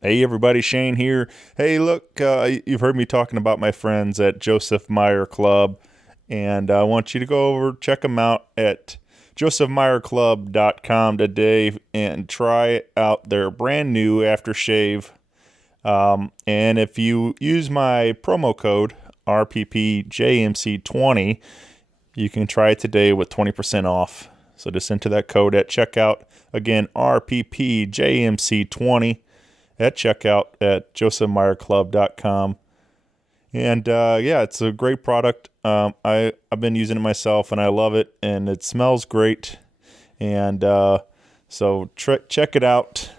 Hey everybody, Shane here. Hey, look, you've heard me talking about my friends at Joseph Meyer Club, and I want you to go over, check them out at josephmeyerclub.com today and try out their brand new aftershave. And if you use my promo code RPPJMC20, you can try it today with 20% off. So just enter that code at checkout. Again, RPPJMC20. at checkout at josephmeyerclub.com. And it's a great product. I've been using it myself, and I love it, and it smells great. And so check it out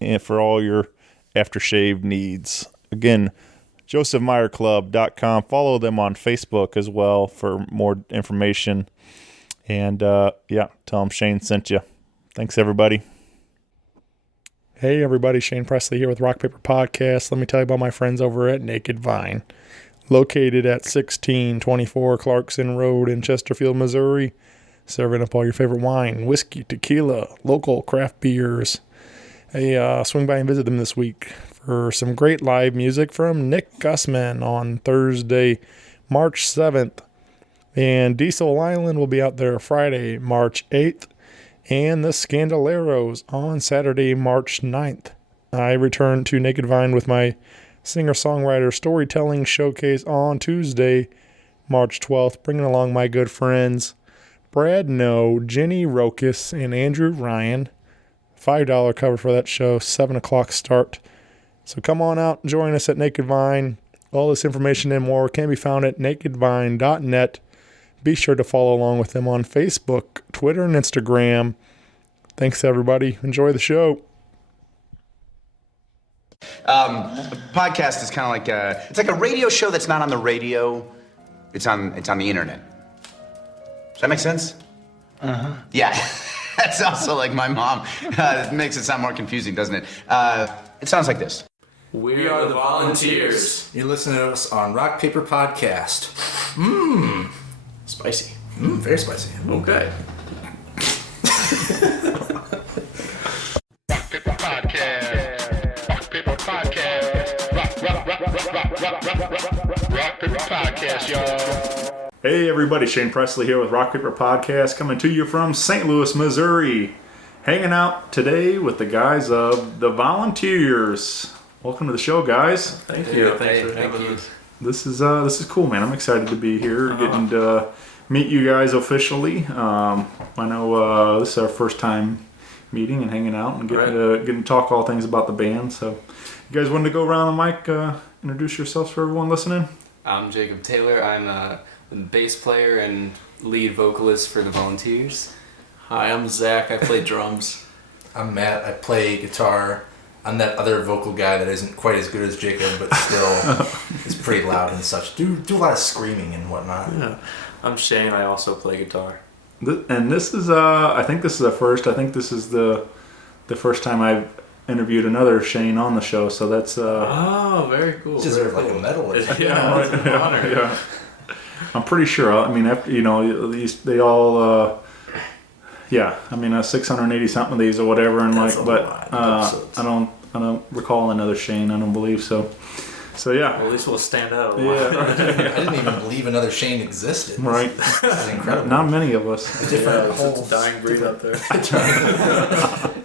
and for all your aftershave needs. Again, josephmeyerclub.com. Follow them on Facebook as well for more information. And tell them Shane sent you. Thanks, everybody. Hey everybody, Shane Presley here with Rock Paper Podcast. Let me tell you about my friends over at Naked Vine. Located at 1624 Clarkson Road in Chesterfield, Missouri. Serving up all your favorite wine, whiskey, tequila, local craft beers. Hey, swing by and visit them this week for some great live music from Nick Gussman on Thursday, March 7th. And Diesel Island will be out there Friday, March 8th. And the Scandaleros on Saturday, March 9th. I return to Naked Vine with my singer-songwriter storytelling showcase on Tuesday, March 12th, bringing along my good friends Brad No, Jenny Rokas, and Andrew Ryan. $5 cover for that show, 7 o'clock start. So come on out and join us at Naked Vine. All this information and more can be found at nakedvine.net. Be sure to follow along with them on Facebook, Twitter, and Instagram. Thanks, everybody. Enjoy the show. Podcast is kind of like it's like a radio show that's not on the radio. It's on the internet. Does that make sense? Uh-huh. Yeah. That's also like my mom. It makes it sound more confusing, doesn't it? It sounds like this. We are the Volunteers. You're listening to us on Rock Paper Podcast. Spicy. Very spicy. Okay. Rock Paper Podcast. Rock Paper Podcast. Rock Paper Podcast, y'all. Hey everybody, Shane Presley here with Rock Paper Podcast, coming to you from St. Louis, Missouri. Hanging out today with the guys of the Volunteers. Welcome to the show, guys. Thank you. Thanks for having us. This is cool, man. I'm excited to be here, getting to meet you guys officially. I know this is our first time meeting and hanging out and getting to talk all things about the band. So, you guys wanted to go around the mic, introduce yourselves for everyone listening? I'm Jacob Taylor. I'm the bass player and lead vocalist for the Volunteers. Hi, I'm Zach. I play drums. I'm Matt. I play guitar. I'm that other vocal guy that isn't quite as good as Jacob, but still is pretty loud and such. Do a lot of screaming and whatnot. Yeah. I'm Shane. I also play guitar. And this is, I think this is the first. I think this is the first time I've interviewed another Shane on the show. So that's. Oh, very cool. It's deserve like a medal or something. Yeah, it's an honor. Yeah. I'm pretty sure. I mean, after they all. Yeah, I mean, 680 something of these or whatever, and That's like, but I don't recall another Shane. I don't believe so. So yeah. Well, at least we'll stand out. Yeah. I didn't even believe another Shane existed. Right. It's incredible. Not many of us. Different It's a dying breed out there.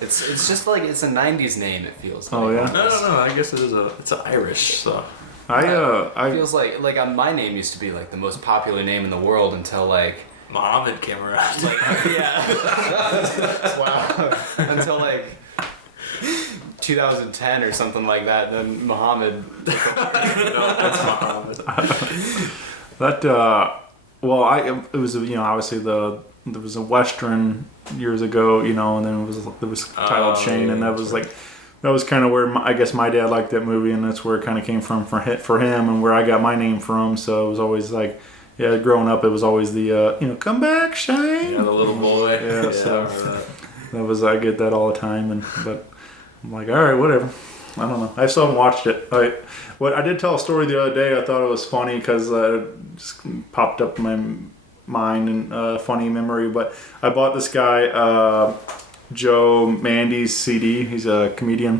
It's just like it's a '90s name. It feels. Like. Oh yeah. No. I guess it's Irish. So It feels like my name used to be like the most popular name in the world until like. Muhammad came around. Yeah. Wow. Until like 2010 or something like that. Then Muhammad. That's Muhammad. It was obviously there was a Western years ago, and then it was titled Shane, and that was kind of where I guess my dad liked that movie, and that's where it kind of came from for him, and where I got my name from. So it was always like. Yeah, growing up, it was always the, come back, Shane. Yeah, the little boy. Yeah, so that was, I get that all the time, but I'm like, all right, whatever. I don't know. I still haven't watched it. I did tell a story the other day. I thought it was funny because it just popped up in my mind and funny memory. But I bought this guy, Joe Mandy's CD. He's a comedian.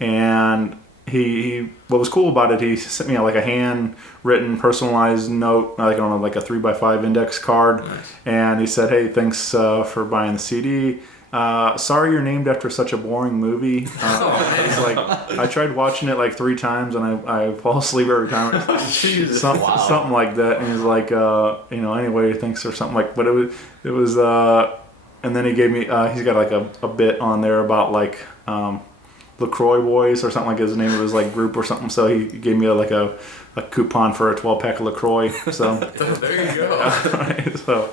and he what was cool about it, he sent me like a handwritten personalized note, like on like a 3x5 index card. Nice. And he said, hey, thanks for buying the CD. Sorry you're named after such a boring movie. He's like, I tried watching it like 3 times and I fall asleep every time. Something like that. And he's like, anyway, thanks or something like. But it was and then he gave me he's got like a bit on there about like LaCroix Boys or something like his name of his like group or something. So he gave me like a coupon for a 12-pack of LaCroix. So There you go. right, so.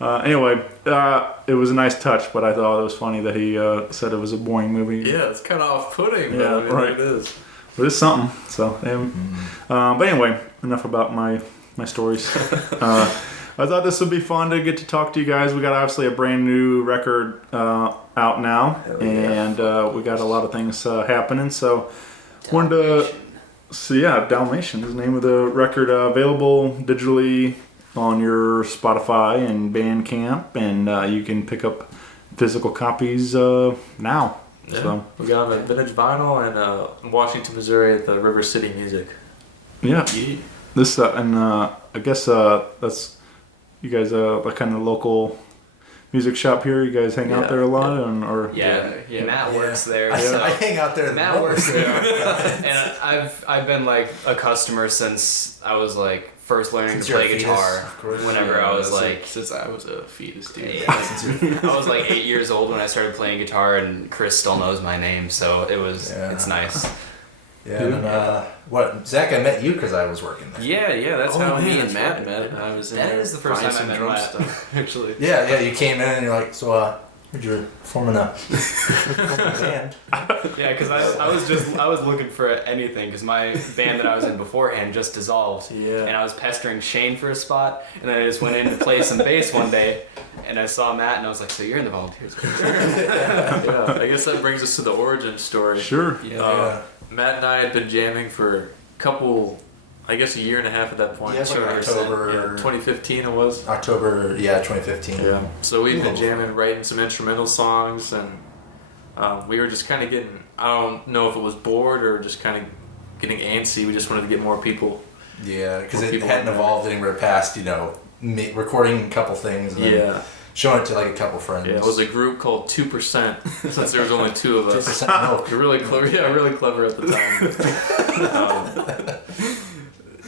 Anyway, it was a nice touch, but I thought it was funny that he said it was a boring movie. Yeah, it's kind of off-putting. Yeah, But I mean, right. It is. But it's something. So, but anyway, enough about my stories. I thought this would be fun to get to talk to you guys. We got obviously a brand new record out now, and we got a lot of things happening. So, wanted to. So yeah, Dalmatian is the name of the record. Available digitally on your Spotify and Bandcamp, and you can pick up physical copies now. Yeah. So We got them at Vintage Vinyl in Washington, Missouri at the River City Music. yeah, this and I guess that's you guys a kind of local music shop here. You guys hang out there a lot, or Yeah, Matt works there. I hang out there. Matt works there, and I've been like a customer since I was like first learning Since to you're play a fetus, guitar. of course. Whenever I was like, since I was a fetus, dude. yeah, I was like 8 years old when I started playing guitar, and Chris still knows my name, so it's nice. Yeah, and what, Zach, I met you because I was working there. Yeah, that's Oh, how me man, and that's Matt right. met. I was in That there is the first buying time I some met drum Matt. stuff, actually. Yeah, you came in and you're like, so, heard you're forming a band. Yeah, because I was looking for anything because my band that I was in beforehand just dissolved. Yeah. And I was pestering Shane for a spot, and then I just went in to play some bass one day, and I saw Matt, and I was like, "So you're in the Volunteers?" Yeah, I guess that brings us to the origin story. sure. Yeah. Matt and I had been jamming for a couple, I guess a year and a half at that point. Yeah, it's like So, October. yeah, 2015 it was. October, 2015. Yeah. So we've been jamming, writing some instrumental songs, and we were just kind of getting, I don't know if it was bored or just kind of getting antsy. We just wanted to get more people. Yeah, because More it people hadn't in there. evolved anywhere past, recording a couple things and then Yeah. showing it to like a couple friends. Yeah, it was a group called 2%, since there was only 2 of us. 2% milk. You're really clever. Yeah, really clever at the time.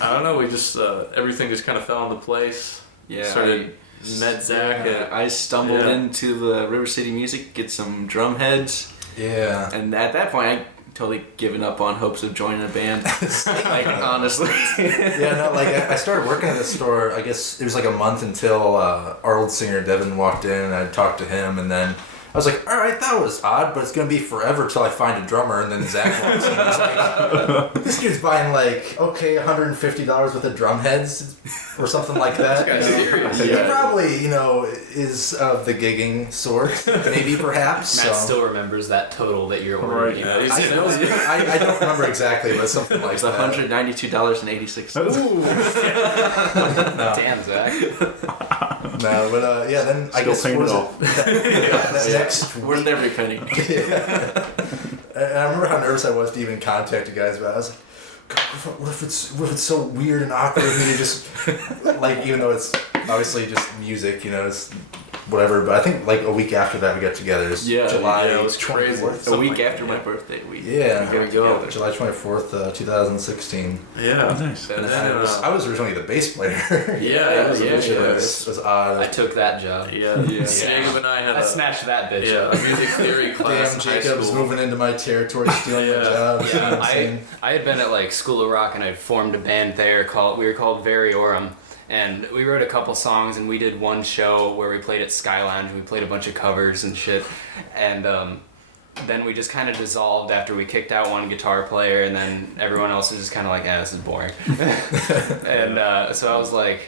I don't know. We just everything just kind of fell into place. Yeah, Started met Zach. I stumbled Yeah. into the River City Music, get some drum heads, Yeah. and at that point I totally given up on hopes of joining a band. Like, honestly. Yeah, no, like I started working at the store, I guess it was like a month until our old singer Devin walked in and I talked to him, and then I was like, alright, that was odd, but it's gonna be forever till I find a drummer. And then Zach walks in and he's like, this dude's buying like, okay, $150 worth of drum heads or something like that. This guy's serious. He probably, is of the gigging sort, maybe perhaps. Matt so. still remembers that total that you're ordering. Yeah, I don't remember exactly, but something like It's that. $192.86. Damn, Zach. No, but yeah, then I Still guess paying what it was off. that next Worth every penny. And I remember how nervous I was to even contact you guys about it. I was like, God, what if it's so weird and awkward of me to just like, even though it's obviously just music, it's whatever. But I think like a week after that we got together. It was July it was crazy. 24th. A week after my birthday, we Yeah, got together. July 24th, 2016. Yeah. Nice. And And then I was originally the bass player. yeah. It was odd. I took that job. Yeah. Jacob and I had I snatched that bitch up. a music theory class Damn, in high Jacob's school. moving into my territory, stealing my job. Yeah, Insane. I had been at like School of Rock, and I formed a band there we were called Variorum, and we wrote a couple songs, and we did one show where we played at Sky Lounge. We played a bunch of covers and shit, and then we just kind of dissolved after we kicked out one guitar player, and then everyone else was just kind of like, this is boring. And so I was like,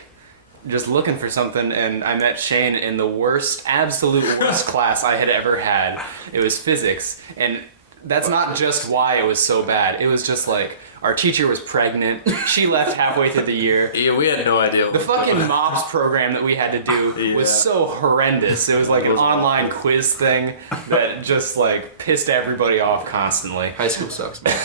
just looking for something, and I met Shane in the absolute worst class I had ever had. It was physics, and that's not just why it was so bad. It was just like Our teacher was pregnant. She left halfway through the year. Yeah, we had no idea. The fucking MOPS program that we had to do was so horrendous. It was like an online quiz thing that just like pissed everybody off constantly. High school sucks, man.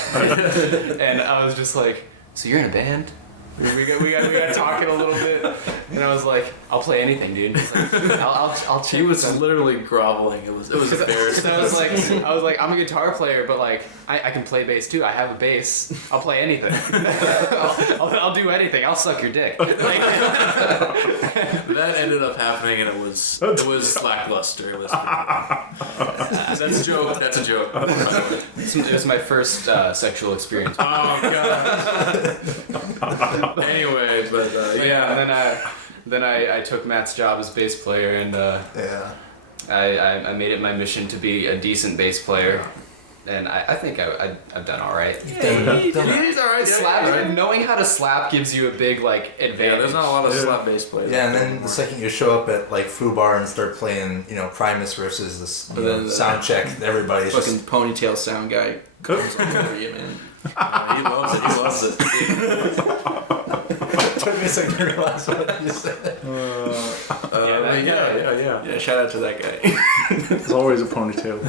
And I was just like, so you're in a band? We got talking a little bit, and I was like, I'll play anything, dude. He's like, I'll He was literally groveling. It was embarrassing. I was like, I'm a guitar player, but like, I can play bass too. I have a bass. I'll play anything. I'll do anything. I'll suck your dick. Like, that ended up happening, and it was lackluster. It was. That's a joke. That's a joke. it was my first sexual experience. Oh god. Anyway, but and then I took Matt's job as bass player, and I made it my mission to be a decent bass player, and I think I've done all right. He's all right. Slap, knowing how to slap gives you a big like advantage. Yeah, there's not a lot of slap bass players. Yeah, and then the second you show up at like Foo Bar and start playing, Primus versus this sound check, everybody's Fucking just ponytail sound guy comes over you, man. He loves it. He loves it. took me a second to realize what you said. Yeah, shout out to that guy. There's always a ponytail.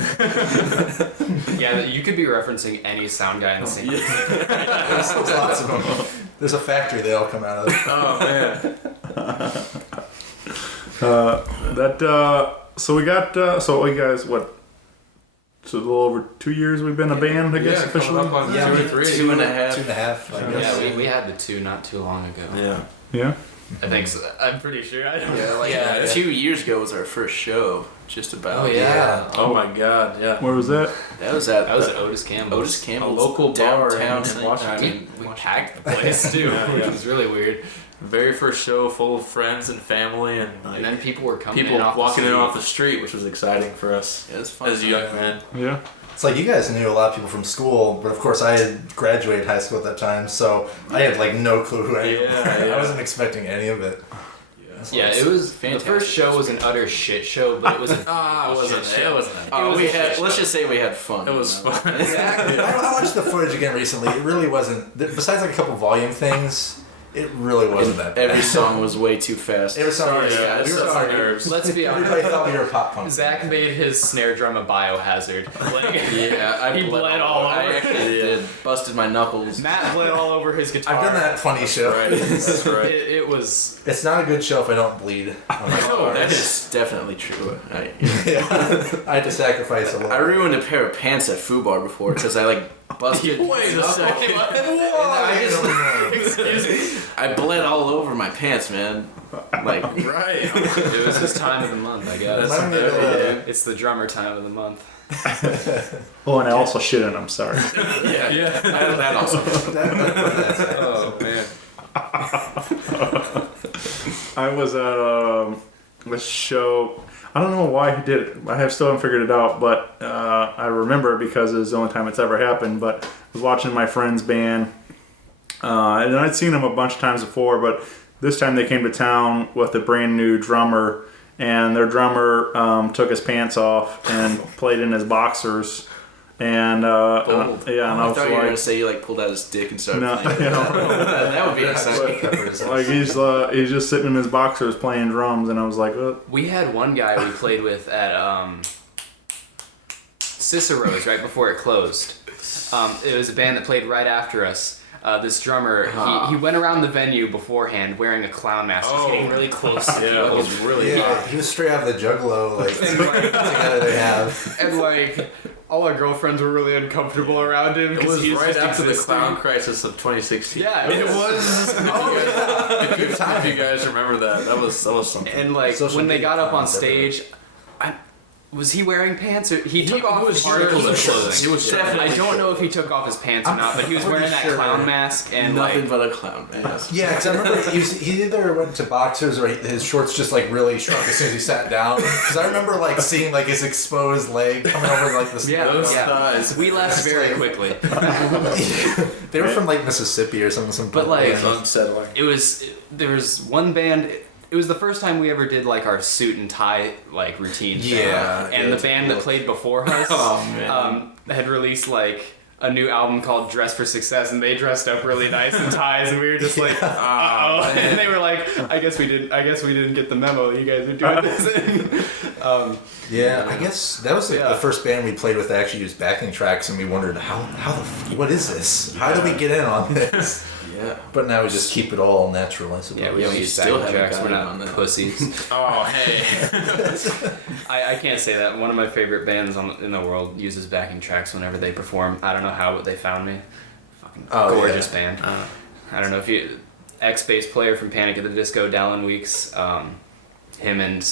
Yeah, you could be referencing any sound guy in the scene. There's lots of them. There's a factory they all come out of. Oh man. So we got so you guys what? So a little over 2 years we've been a band, I guess, officially. Coming up on 2 or 3. 2.5. 2.5, I guess. Yeah, we had the 2 not too long ago. Yeah. Yeah. I think so. I'm pretty sure. I don't know. Yeah, 2 years ago was our first show. Just about. Oh yeah. Oh my god. Yeah. Where was that? That was at Otis Campbell's. Otis Campbell's, A local bar downtown in Washington. I mean, We packed the place too, which was really weird. Very first show, full of friends and family, and And then people were coming people in off walking the in street. off the street, which was exciting for us Yeah, it was fun. as young men. Yeah. It's like you guys knew a lot of people from school, but of course I had graduated high school at that time, so I had like no clue who I am. Yeah. I wasn't expecting any of it. Yeah, it was fantastic. The first show was an utter shit show, but it was a It wasn't. Let's just say we had fun. It was fun. exactly. I watched the footage again recently. It really wasn't, besides like a couple volume things, it really wasn't that bad. Every song was way too fast. Every song was Yeah, we it's were so sorry. nerves. Let's be Everybody honest. thought we were pop punk. Zach made his snare drum a biohazard. Like, Yeah, he bled all I over. actually did. Busted my knuckles. Matt bled all over his guitar. I've done that funny show. That's right. It was. It's not a good show if I don't bleed on my Oh, guitar. that is definitely true. I had to sacrifice a little. I ruined a pair of pants at Foo Bar before because I like busted. Wait a second. I bled all over my pants, man. Like Right. It was his time of the month, I guess. Remind me of, It's the drummer time of the month. Oh, and I also shit in them. Sorry. yeah. That also. Oh man. I was at a show. I don't know why he did it. I still haven't figured it out, but I remember because it was the only time it's ever happened. But I was watching my friend's band, and I'd seen them a bunch of times before, but this time they came to town with a brand new drummer, and their drummer took his pants off and played in his boxers. And Bold. and I I was thought you were like, gonna say you like pulled out his dick and started No, playing. you know. That would be exciting. like he's just sitting in his boxers playing drums, and I was like, We had one guy we played with at Cicero's right before it closed. It was a band that played right after us. This drummer, he went around the venue beforehand wearing a clown mask, just getting really close to Yeah, it people. was really Yeah, he was straight out of the Juggalo, like together they have. And like, all our girlfriends were really uncomfortable around him. It 'cause was he right just after the existing. clown crisis of 2016. Yeah, it was. If you guys remember that was something. And like, Social when they media got up on clowns everywhere. stage, was he wearing pants? Or he took off was articles of shirtless. clothing. He was I don't know if he took off his pants or not, but he was I'm wearing pretty that sure. clown mask and Nothing like. but a clown mask. Yeah, because I remember he either went to boxers or his shorts just like really shrunk as soon as he sat down. Because I remember like seeing like his exposed leg coming over like this. Yeah, Those yeah. thighs. We left very quickly. They were from like Mississippi or something. But, like, It's unsettling. There was one band. It was the first time we ever did like our suit and tie like routine thing. Yeah, And yeah, the band that played before us Oh, man. had released like a new album called Dress for Success, and they dressed up really nice in ties, and we were just like, oh, and they were like, I guess we didn't get the memo. You guys are doing this. Yeah, I guess that was the first band we played with that actually used backing tracks, and we wondered what is this? How do we get in on this? Yeah. But now we just keep it all natural, I suppose. Yeah, we don't use still backing haven't tracks. We're gotten not on that. pussies. Oh, hey. I can't say that. One of my favorite bands in the world uses backing tracks whenever they perform. I don't know how, but they found me. Fucking gorgeous band. I don't know if you... Ex-bass player from Panic at the Disco, Dallin Weeks. Him and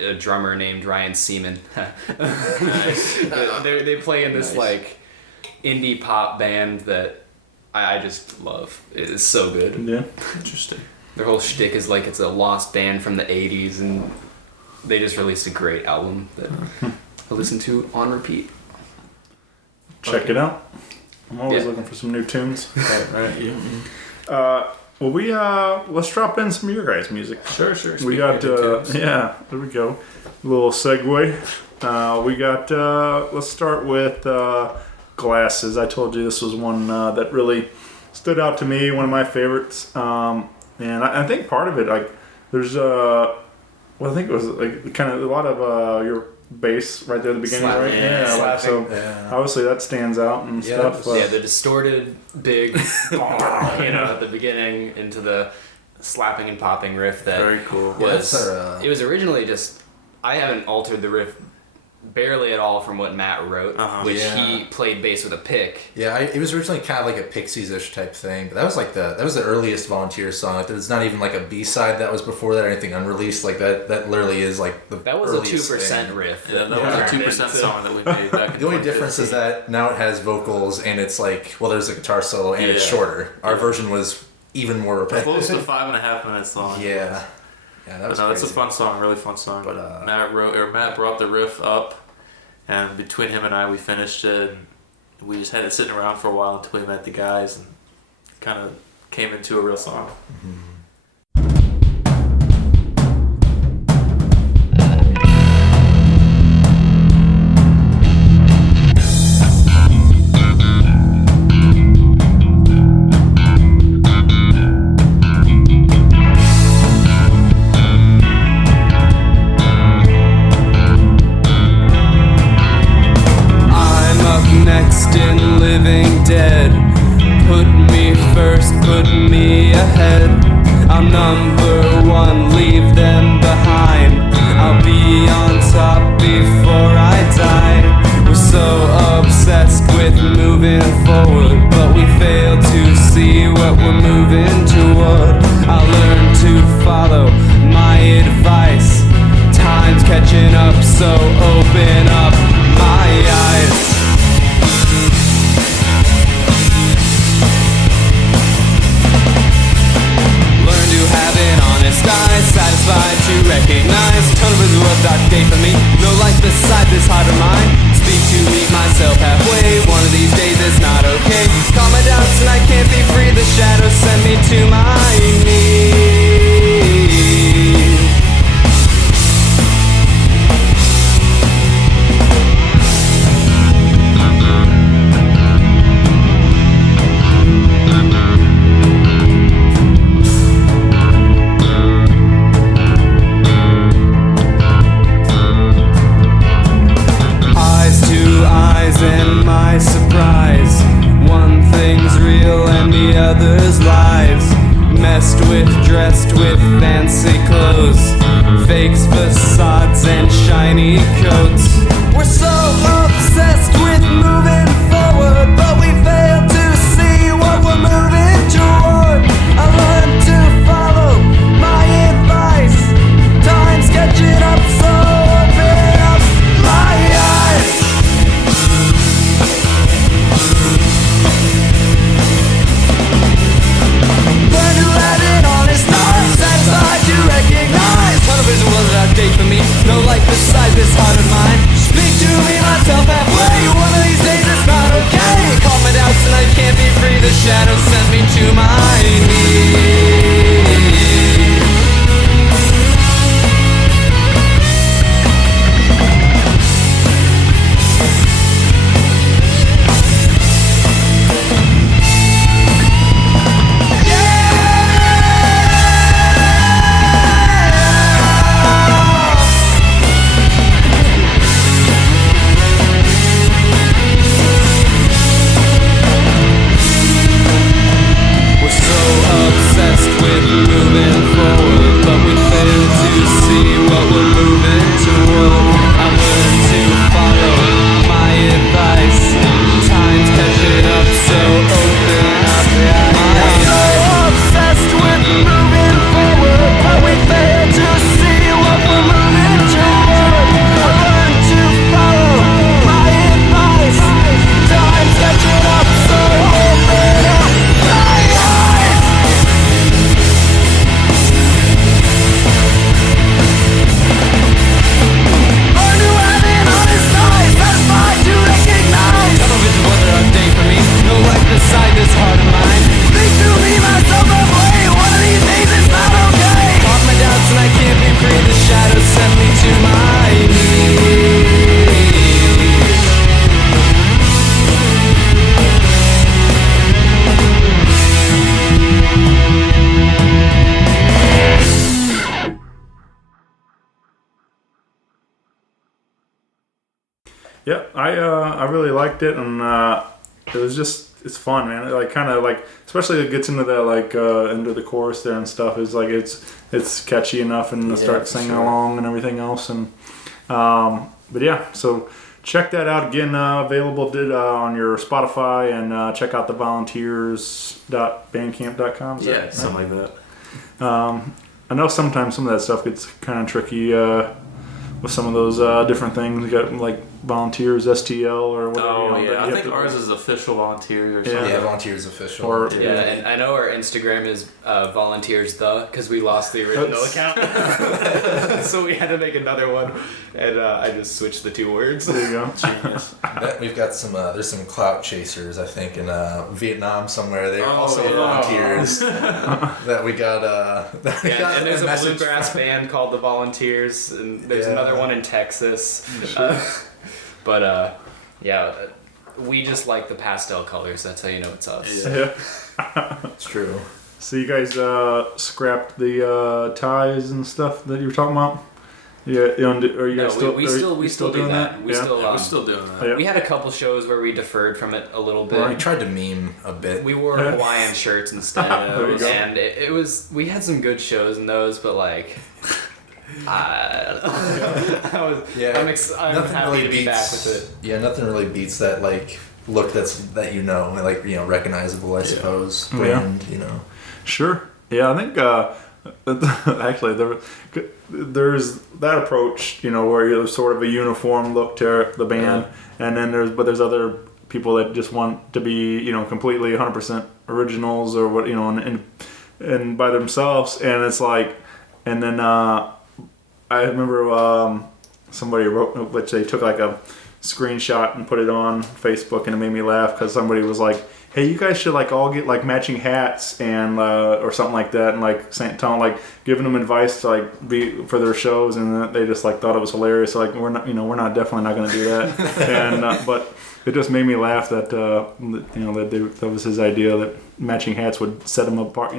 a drummer named Ryan Seaman. They play in this like indie pop band that I just love. It is so good. Yeah. Interesting. Their whole shtick is like it's a lost band from the 80s, and they just released a great album that I listen to on repeat. Check it out. I'm always looking for some new tunes. Right. Yeah. Well, we let's drop in some of your guys' music. Sure. We got there we go. A little segue. We got let's start with Glasses. I told you this was one that really stood out to me, one of my favorites. And I think part of it, like, there's I think it was like kind of a lot of your bass right there at the beginning, right? Yeah. Obviously that stands out and stuff. The distorted big, at the beginning into the slapping and popping riff that Very cool. it was originally just, I haven't altered the riff barely at all from what Matt wrote, which he played bass with a pick. Yeah, it was originally kind of like a Pixies-ish type thing, but that was the earliest Volunteer song. Like, there's not even like a B-side that was before that or anything unreleased. Like that literally is like the That was earliest a 2% thing. riff. Yeah, that was a 2% song that we made back in The only difference is that now it has vocals and it's like, well, there's a guitar solo and it's Yeah. shorter. Our version was even more repetitive. close to 5.5 minutes long. Yeah, that was It's a crazy. fun song, really fun song. But, Matt brought the riff up, and between him and I, we finished it. And we just had it sitting around for a while until we met the guys, and kind of came into a real song. I'm up next in Living Dead. Put me first, put me ahead. I'm number one, leave them behind. I'll be on top before I die. We're so obsessed with moving forward, but we fail to see what we're moving toward. I learned to follow my advice. Time's catching up, so open up my eyes. Learn to have an honest eye, satisfied to recognize. Ton of it was that day for me. No life beside this heart of mine. Speak to meet myself halfway. One of these days it's not okay. Calm my doubts and I can't be free. The shadows send me to my knees. Eyes to eyes and my surprise. One thing's real and the other's lies. Messed with, dressed with fancy clothes. Fakes, facades and shiny coats. We're so obsessed with moving forward, but we fail to see what we're moving toward. I learned to follow my advice. Time's catching up, so open up my eyes. Learn to have an honest eye, satisfied to recognize. Television wasn't out date for me. No life beside this heart of mine. Speak to me, myself halfway. Yeah, I really liked it, and it was just it's fun, man. It, like kind of like especially it gets into that like into the chorus there and stuff. Is like it's catchy enough, and start singing along and everything else. And but yeah, so check that out again. Available on your Spotify, and check out the volunteers.bandcamp.com. Yeah, something like that. I know sometimes some of that stuff gets kind of tricky with some of those different things. You got like volunteers, STL, or whatever. Oh, you know, yeah. I think ours is official volunteers or something. Yeah, volunteers official. Or, Yeah, and I know our Instagram is volunteers because we lost the original account, so we had to make another one, and I just switched the 2 words. There you go. Genius. We've got some. There's some clout chasers, I think, in Vietnam somewhere. They're also yeah. volunteers that we got. And there's a message bluegrass band called the Volunteers, and there's another one in Texas. But we just like the pastel colors. That's how you know it's us. Yeah. It's true. So you guys scrapped the ties and stuff that you were talking about? Yeah, are you guys we still do that. We still We're still doing that. Yeah. We had a couple shows where we deferred from it a little bit. We tried to meme a bit. We wore Hawaiian shirts instead, There you go. and it was we had some good shows in those, but like. I'm happy to be back with it. Yeah, nothing really beats that like look that recognizable. I suppose brand. You know. Sure. Yeah, I think actually there's that approach, where you're sort of a uniform look to the band, and then there's other people that just want to be completely 100% originals or what and by themselves, and it's like, and then I remember somebody wrote, which they took like a screenshot and put it on Facebook, and it made me laugh because somebody was like, hey, you guys should like all get like matching hats and or something like that, and like giving them advice to like be for their shows, and they just like thought it was hilarious. Like we're not definitely not going to do that, and but it just made me laugh that that was his idea that matching hats would set them apart.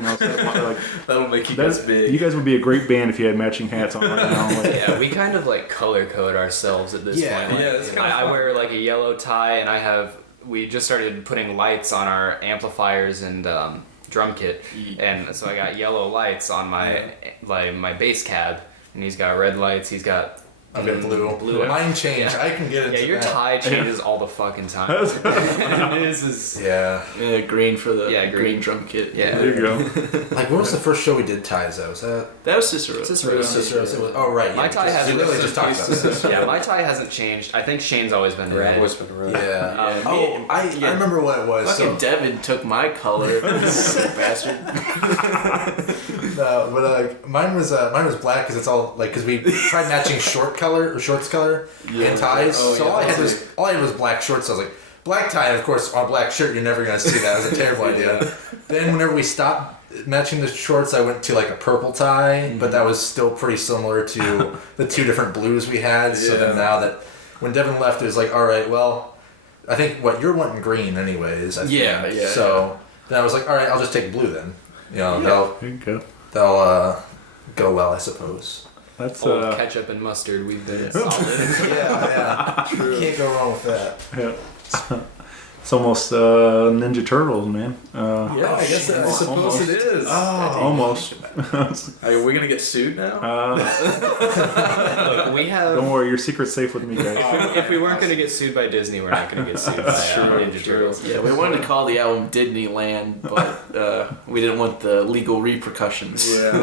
That'll make you guys big. You guys would be a great band if you had matching hats on right now. Like, Yeah, we kind of like color code ourselves at this point. it's kinda I fun. wear like a yellow tie, and we just started putting lights on our amplifiers and drum kit, and so I got yellow lights on my my bass cab, and he's got red lights. He's got I've got blue. Blue. Mine changed. I can get into yeah, your that. tie changes all the fucking time. And his is Yeah. Green for the Yeah, green. green drum kit. Yeah. there you go. Like, when was the first show we did ties, though? Was that... That was Cicero. Cicero. Oh, right. My tie hasn't. We really just talked about this. Yeah, my tie hasn't changed. I think Shane's always been red. Yeah. Yeah, I remember what it was. Fucking Devin took my color. Bastard. No, but mine was black because it's all like because we tried matching shorts color and ties. So all I had was black shorts. So I was like, black tie, and of course on a black shirt you're never gonna see that. It was a terrible idea. Then whenever we stopped matching the shorts, I went to like a purple tie, but that was still pretty similar to the 2 different blues we had. So then now that when Devin left, it was like, all right, well, I think you're wanting green anyways. I think. Yeah. So then I was like, all right, I'll just take blue then. There you go. That'll go well, I suppose. That's Old ketchup and mustard. We've been solid. Yeah. True. Can't go wrong with that. yeah. It's almost Ninja Turtles, man. Yeah, I guess I suppose almost. it is. Almost. Are we gonna get sued now? Look, we have. Don't worry, your secret's safe with me, guys. If we weren't going to get sued by Disney, we're not going to get sued by Ninja Turtles. Yeah, we wanted to call the album Disneyland, but we didn't want the legal repercussions. Yeah,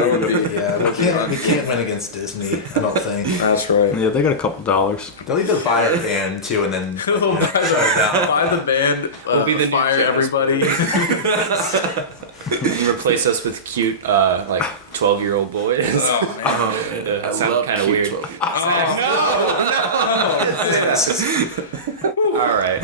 we can't win against Disney, I don't think. That's right. Yeah, they got a couple dollars. They'll either buy our band too and then shut it down. Buy the band, We'll be the fire new everybody. You replace us with cute, 12-year-old boys. That sounds kind of weird. All right.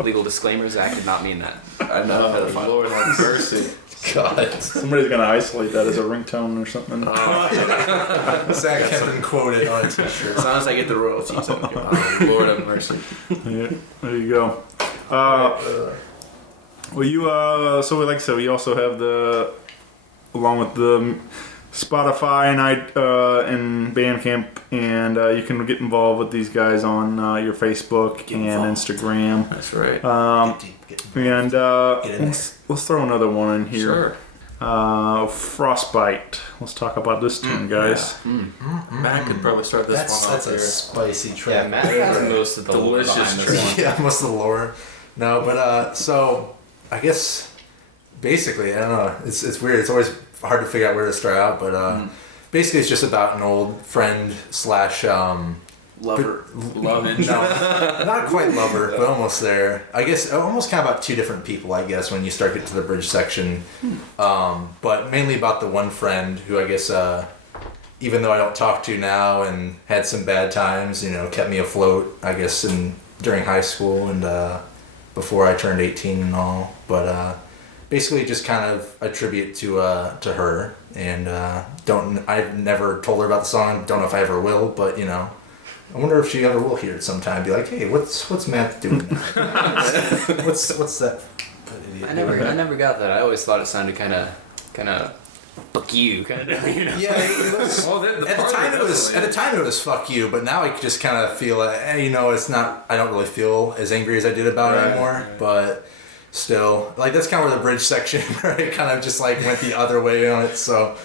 Legal disclaimers. I did not mean that. I know. Lord have mercy. God. Somebody's gonna isolate that as a ringtone or something. Zach kept him quoted on a t-shirt. As long as I get the royalties, Lord have mercy. Yeah, there you go. Well, you so like I said, we also have along with Spotify and Bandcamp, and you can get involved with these guys on your Facebook and Instagram. That's right. And let's throw another one in here. Sure. Frostbite. Let's talk about this tune, guys. Matt could probably start this one off That's a here. spicy Yeah, track. Matt has most of the lore Delicious behind this track. one. Yeah, most of the lore. No, but so I guess basically, I don't know. It's weird. It's always hard to figure out where to start out, but basically, it's just about an old friend slash Lover. Loving. No, not quite lover, but almost there. I guess almost kind of about two different people, I guess, when you start getting to the bridge section. But mainly about the one friend who I guess, even though I don't talk to now and had some bad times, kept me afloat, I guess, during high school and before I turned 18 and all. But basically just kind of a tribute to her. And I've never told her about the song. Don't know if I ever will, but I wonder if she ever will hear it sometime. Be like, hey, what's Matt doing? what's that? I never got that. I always thought it sounded kind of fuck you kind of. Yeah, it was. Well, At the time it was fuck you, but now I just kind of feel like, it's not. I don't really feel as angry as I did about it anymore. Right. But still, like that's kind of where the bridge section where it kind of just like went the other way on it. So.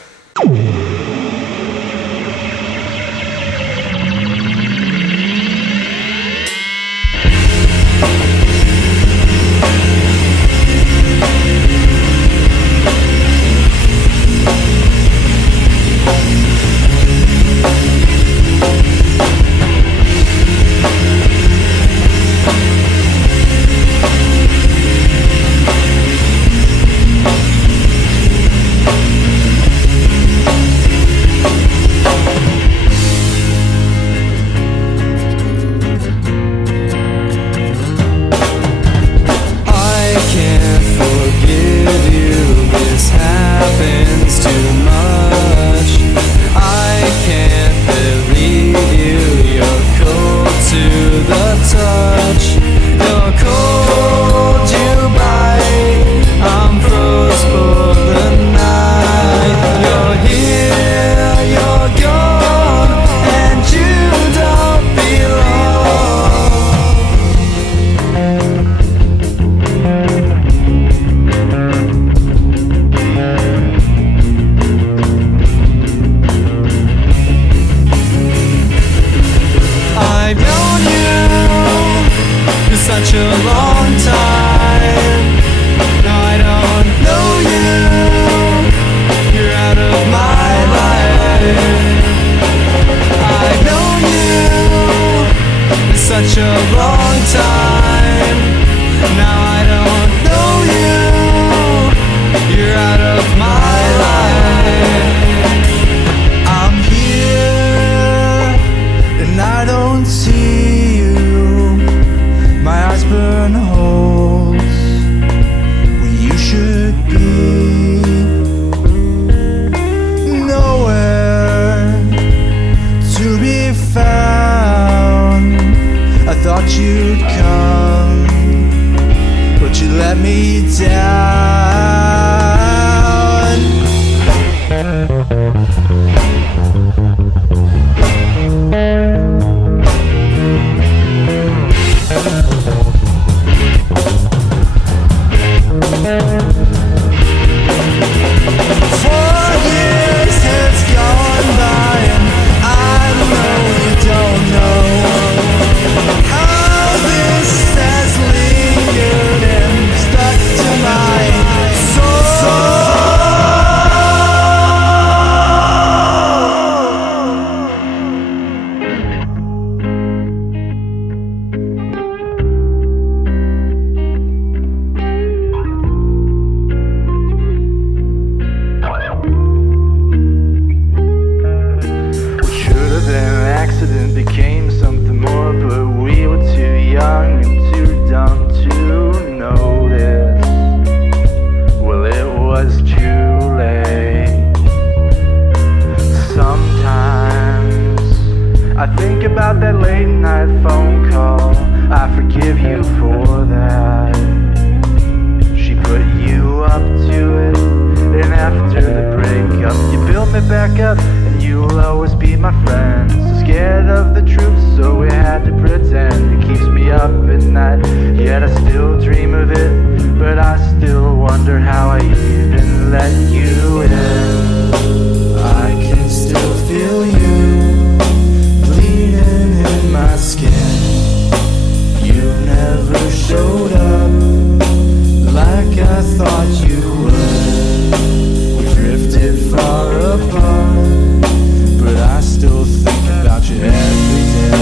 How this has lingered and stuck to my of it, but I still wonder how I even let you in. I can still feel you bleeding in my skin. You never showed up like I thought you would. We drifted far apart, but I still think about you every day.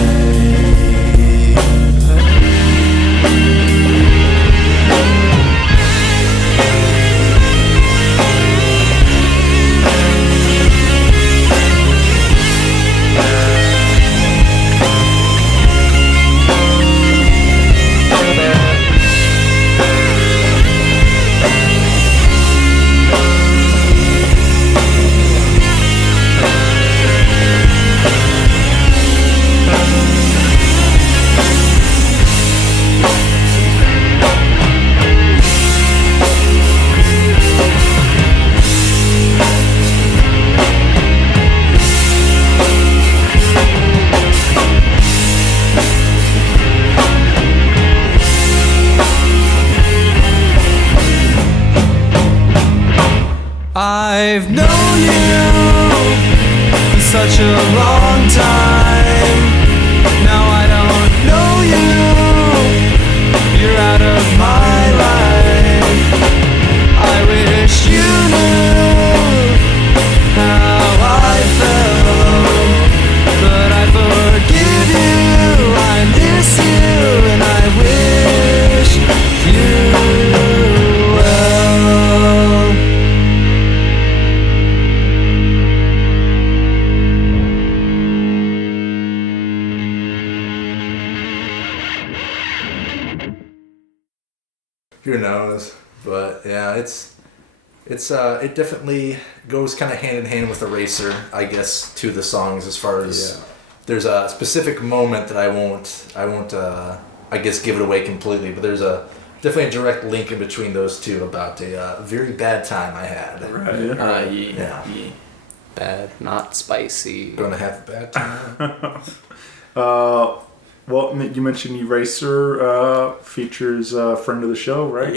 I've known you for such a long time. Now I don't know you. You're out of my life. I wish you knew how I felt, but I forgive you. I miss you, and I wish you well. Who knows? But yeah, it definitely goes kind of hand in hand with Eraser, I guess, to the songs as far as there's a specific moment that I won't I guess give it away completely, but there's definitely a direct link in between those two about a very bad time I had. Right. Yeah. Bad, not spicy. Gonna have a bad time. Well, you mentioned Eraser features a friend of the show, right?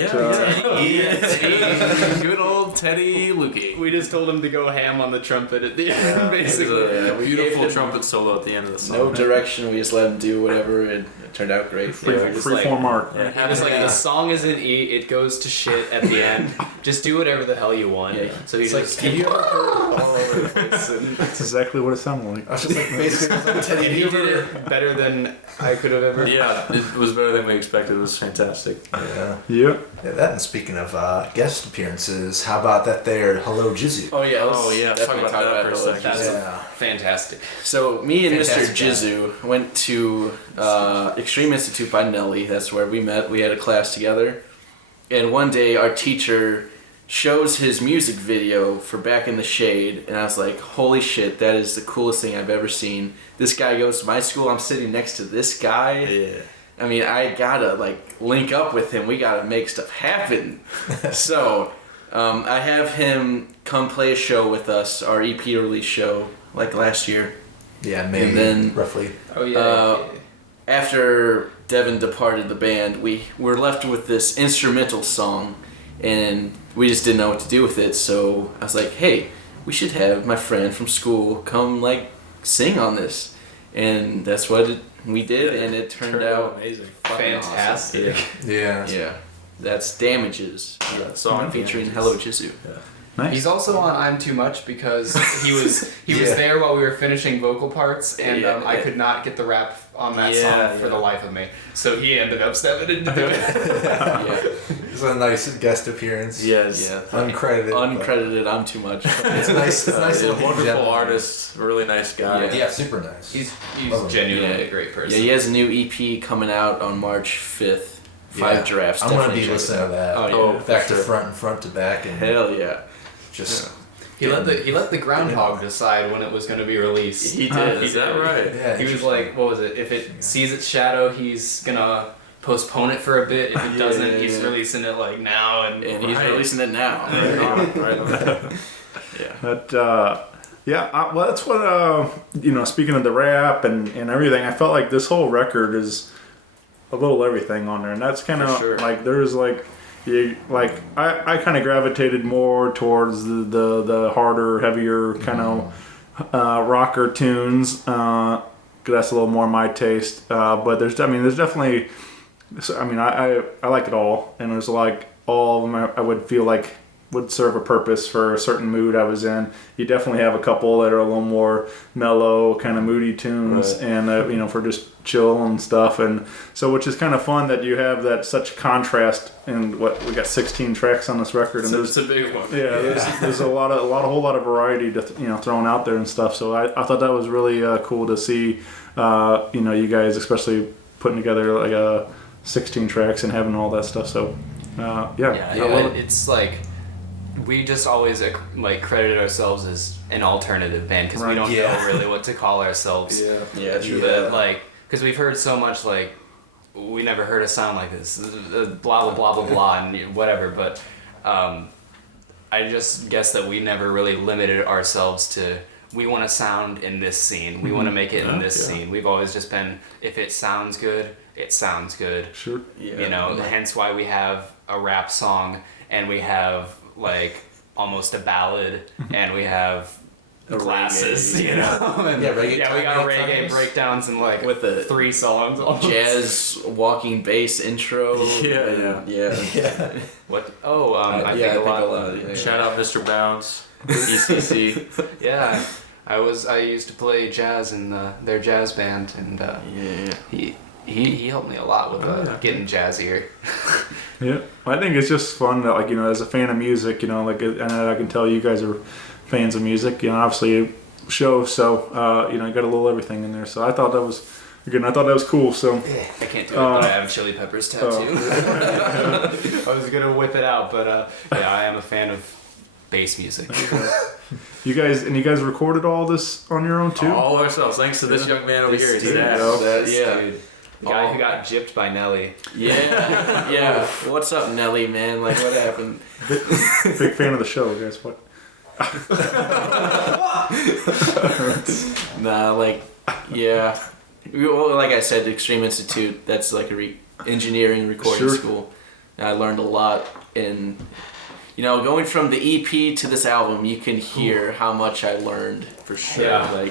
Good old Teddy Lukey. We just told him to go ham on the trumpet at the end, basically. A beautiful trumpet solo at the end of the song. No direction. We just let him do whatever, and it turned out great. Freeform art. He was like, the song is in E, it goes to shit at the end. Just do whatever the hell you want. Yeah. So he's It's just like, have you ever heard all over the place? That's exactly what it sounded like. I was just like, basically, I was like, Teddy, he did it better than I could have ever. Yeah, it was better than we expected. It was fantastic. yeah. Yeah. Yeah, that and speaking of guest appearances, how about that there, Hello Jizu? Oh yeah. Let's talk Definitely about that for a Hello second. Jizu. Yeah. Fantastic. So me and Fantastic Mr. Jizu went to Extreme Institute by Nelly. That's where we met. We had a class together, and one day our teacher shows his music video for Back in the Shade, and I was like, holy shit, that is the coolest thing I've ever seen. This guy goes to my school, I'm sitting next to this guy. Yeah. I mean, I gotta link up with him. We gotta make stuff happen. So I have him come play a show with us, our EP release show, last year. Yeah, maybe And then, roughly. Oh, yeah. After Devin departed the band, we were left with this instrumental song, and we just didn't know what to do with it. So I was like, hey, we should have my friend from school come sing on this. And that's what we did, and it turned out amazing. Fantastic. Awesome. Yeah. Yeah. That's Damages, song featuring Damages. Hello Jizu. Nice. He's also on I'm Too Much because he was there while we were finishing vocal parts, and I could not get the rap on that song for the life of me. So he ended up stepping in to do it. It's a nice guest appearance. Yes. Yeah. Uncredited. Uncredited, I'm Too Much. It's nice. It's nice. He's a little wonderful gem. artist, really nice guy. Yeah, super nice. He's Love him. genuinely a great person. Yeah, he has a new EP coming out on March 5th. 5 drafts. I'm gonna Definitely be check it listening out. to that. Oh, yeah. Back to front and front to back, and Hell yeah. just He let the groundhog decide when it was going to be released. He did. Is that right? yeah. He was like, what was it? If it sees its shadow, he's gonna postpone it for a bit. If it doesn't, he's releasing it now, and he's releasing it now. Yeah. But well, that's what speaking of the rap and everything, I felt like this whole record is a little everything on there, and that's kind of sure. like there's like. I kind of gravitated more towards the harder, heavier kind of rocker tunes. That's a little more my taste. But there's definitely. I like it all, and there's like all of them. I would feel like would serve a purpose for a certain mood I was in. You definitely have a couple that are a little more mellow, kind of moody tunes, and for just chill and stuff. And so, which is kind of fun that you have that such contrast. And we got 16 tracks on this record, and It's a big one. yeah, there's a whole lot of variety to thrown out there and stuff. So I thought that was really cool to see. You guys especially putting together like 16 tracks and having all that stuff. So it's like we just always like credited ourselves as an alternative band because we don't know really what to call ourselves. Yeah, true. But like, because we've heard so much like we never heard a sound like this, blah blah blah blah blah and whatever. But I just guess that we never really limited ourselves to. We want to sound in this scene. We want to make it in this scene. We've always just been, if it sounds good, it sounds good. Sure. Yeah. Hence why we have a rap song and we have like almost a ballad and we have classes, reggae, and reggae we got reggae times. breakdowns and like With the 3 songs. almost. jazz walking bass intro. Yeah. What? Oh, I think a lot. Yeah. Shout out Mr. Bounds, ECC. Yeah, I used to play jazz in their jazz band, and he helped me a lot with getting jazzier. Yeah, I think it's just fun that as a fan of music, and I can tell you guys are fans of music. Obviously show, so you got a little everything in there. So I thought that was cool. So I can't do it, but I have a Chili Peppers tattoo. I was gonna whip it out, but I am a fan of bass music. you guys recorded all this on your own too? All ourselves, thanks to this young man over here. Dude, Yeah. dude. The guy who got gypped by Nelly. Yeah. What's up, Nelly, man? Like, what happened? Big fan of the show, guys. What? Like I said, the Extreme Institute, that's like a engineering recording school. And I learned a lot in, going from the EP to this album, you can hear how much I learned for sure. Yeah.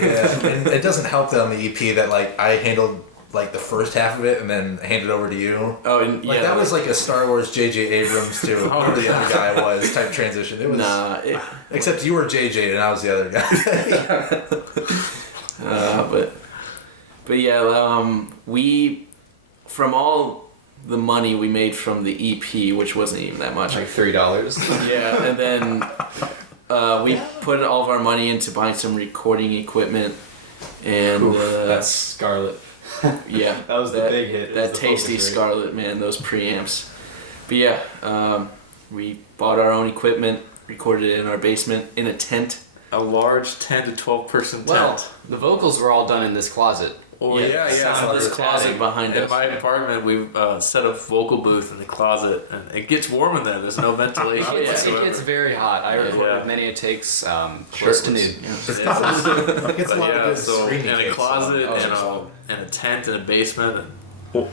And it doesn't help that on the EP that like I handled like the first half of it and then handed over to you. Oh, and That was like a Star Wars J.J. Abrams to whoever the other guy was type transition. It was except you were J.J. and I was the other guy. We from all the money we made from the EP, which wasn't even that much, Like $3. yeah, and then we put all of our money into buying some recording equipment, and That's Scarlet. yeah, That was the big hit. It was that the tasty Focus Rate. Scarlet, man, those preamps. But we bought our own equipment, recorded it in our basement in a tent. A large 10 to 12 person tent. Well, the vocals were all done in this closet. Oh, Sound this closet behind In us. my apartment, we've set a vocal booth in the closet, and it gets warm in there. There's no ventilation. It whatsoever. gets very hot. I recorded many takes close to noon. It's a lot of good so screening in a takes. closet, Oh, and a tent, in a basement. And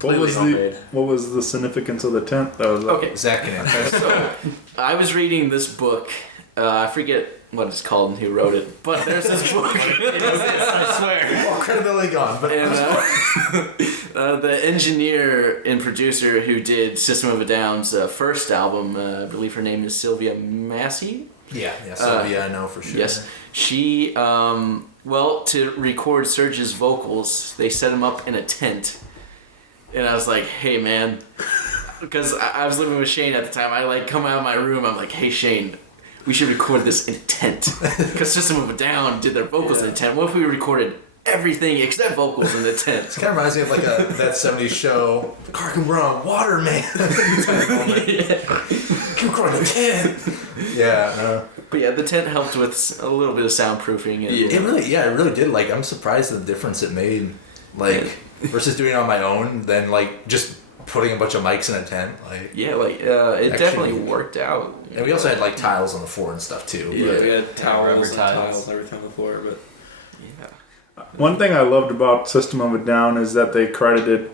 What was homemade. the significance of the tent? That was Okay, Zach can answer. so I was reading this book. I forget what it's called and who wrote it, but there's this book. I swear. All credibility gone. But And the engineer and producer who did System of a Down's first album, I believe her name is Sylvia Massey. yeah, Sylvia, I know for sure. Yes, she. To record Serge's vocals, they set him up in a tent, and I was like, "Hey, man," because I was living with Shane at the time. I come out of my room. I'm like, "Hey, Shane, we should record this in a tent," because System of a Down did their vocals in a tent. What if we recorded everything except vocals in the tent? It kind of reminds me of like that 70s show, Car Can Run, Waterman. Can record in a tent. Yeah. But yeah, the tent helped with a little bit of soundproofing. And, It really did. Like, I'm surprised at the difference it made. Like, versus doing it on my own, than like just putting a bunch of mics in a tent. Like, it definitely worked out. and we also had like tiles on the floor and stuff too. Yeah, but- we had towels and tiles. tiles and everything on the floor, but One thing I loved about System of a Down is that they credited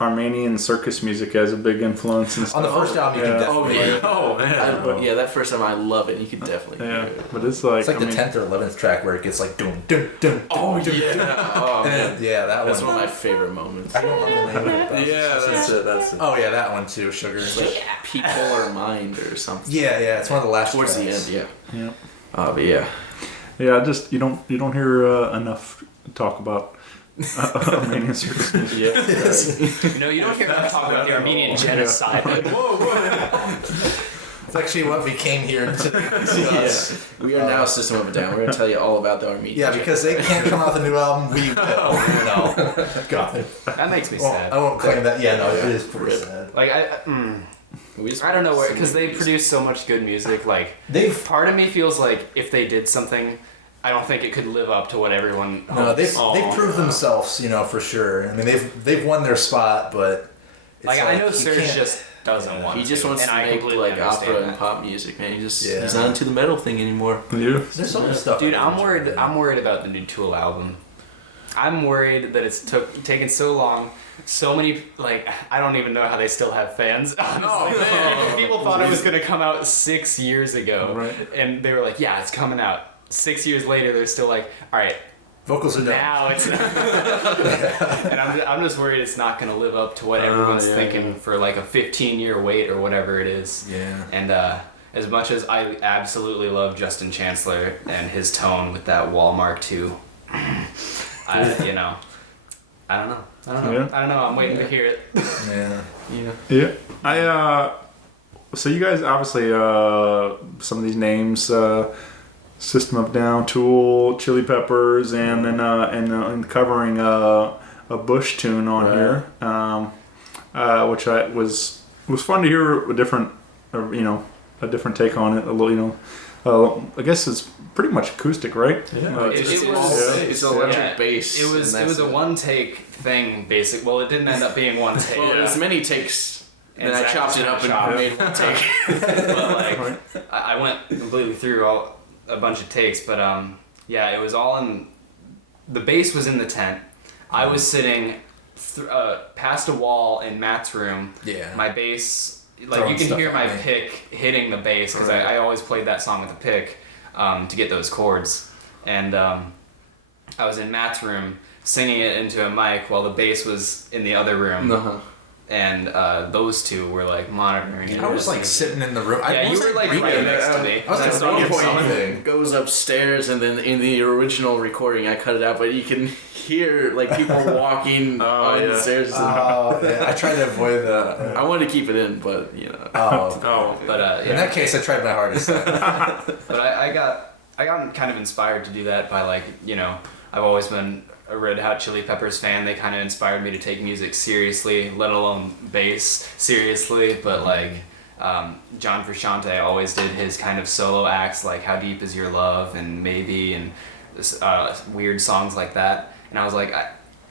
Armenian circus music as a big influence and stuff. On the first album, you can definitely hear it. Oh man. Yeah, that first time I love it. You can definitely hear it. But it's like the 10th or 11th track where it gets like doom, doom, doom. Oh yeah. Oh man. Yeah, That's one of my favorite moments. I don't remember the name of it. Yeah, that's it. Oh yeah, that one too. Sugar. Like Peepolar Mind or something. Yeah, it's one of the last Towards tracks. the end. Yeah. But yeah. Yeah, just you don't hear enough talk about Armenian circus music. You don't hear about talk about the Armenian genocide. It's actually what we came here to. We are now System of a Down. We're gonna tell you all about the Armenian. Yeah, because they can't come out with a new album. We will. No. God. That makes me sad. I won't claim that. Yeah, no, it is pretty sad. Like I don't know where, because they produce so much good music. Like part of me feels like if they did something, I don't think it could live up to what everyone. No, they've proved themselves, for sure. I mean, they've won their spot, but it's I know Serge just doesn't want. He just wants to make like opera and pop music, man. He's not into the metal thing anymore. Yeah. There's so much stuff. Dude, I'm worried about the new Tool album. I'm worried that it's taken so long. So many, I don't even know how they still have fans. Honestly. People thought it was going to come out 6 years ago. Right. And they were like, yeah, it's coming out. 6 years later, they're still like, all right. Vocals are done. Now it's not. And I'm just worried it's not going to live up to what everyone's thinking for like a 15-year wait or whatever it is. Yeah. And as much as I absolutely love Justin Chancellor and his tone with that Walmart 2, I don't know. Yeah. I don't know. I'm waiting to hear it. Yeah. So you guys obviously some of these names, System of a Down, Tool, Chili Peppers, and then and covering a Bush tune on here, which was fun to hear a different take on it. A little, I guess it's pretty much acoustic, right? Yeah. It's electric bass. It was a one take thing, basic. Well, it didn't end up being one take. Well, it was many takes, and I chopped it up and made one take. But I went completely through a bunch of takes, but it was all in. The bass was in the tent. I was sitting past a wall in Matt's room. Yeah. My bass, you can hear my pick hitting the bass because I always played that song with a pick to get those chords, and I was in Matt's room singing it into a mic while the bass was in the other room. And those two were monitoring it. I was sitting in the room. Yeah, you were right next to me. I was at some point goes upstairs, and then in the original recording, I cut it out, but you can hear people walking on the stairs. I tried to avoid that. I wanted to keep it in, but But in that case, I tried my hardest. But I got kind of inspired to do that by I've always been a Red Hot Chili Peppers fan. They kind of inspired me to take music seriously, let alone bass seriously. But John Frusciante always did his kind of solo acts, like How Deep Is Your Love and Maybe, and weird songs like that. And I was like,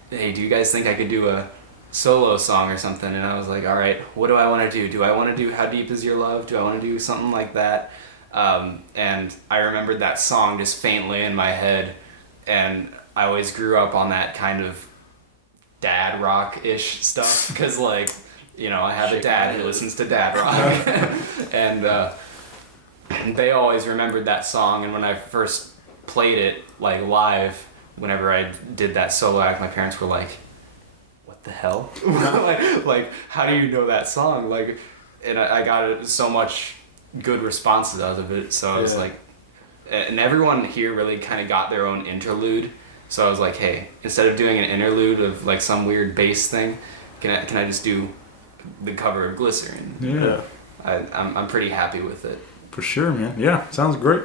hey, do you guys think I could do a solo song or something? And I was like, all right, what do I want to do? Do I want to do How Deep Is Your Love? Do I want to do something like that? And I remembered that song just faintly in my head, and I always grew up on that kind of dad rock-ish stuff because I have a dad who listens to dad rock. And they always remembered that song, and when I first played it live, whenever I did that solo act, my parents were like, what the hell? How do you know that song? And I got so much good responses out of it, so I was and everyone here really kind of got their own interlude. So I was like, hey, instead of doing an interlude of some weird bass thing, can I just do the cover of Glycerin? Yeah. I'm pretty happy with it. For sure, man. Yeah, sounds great.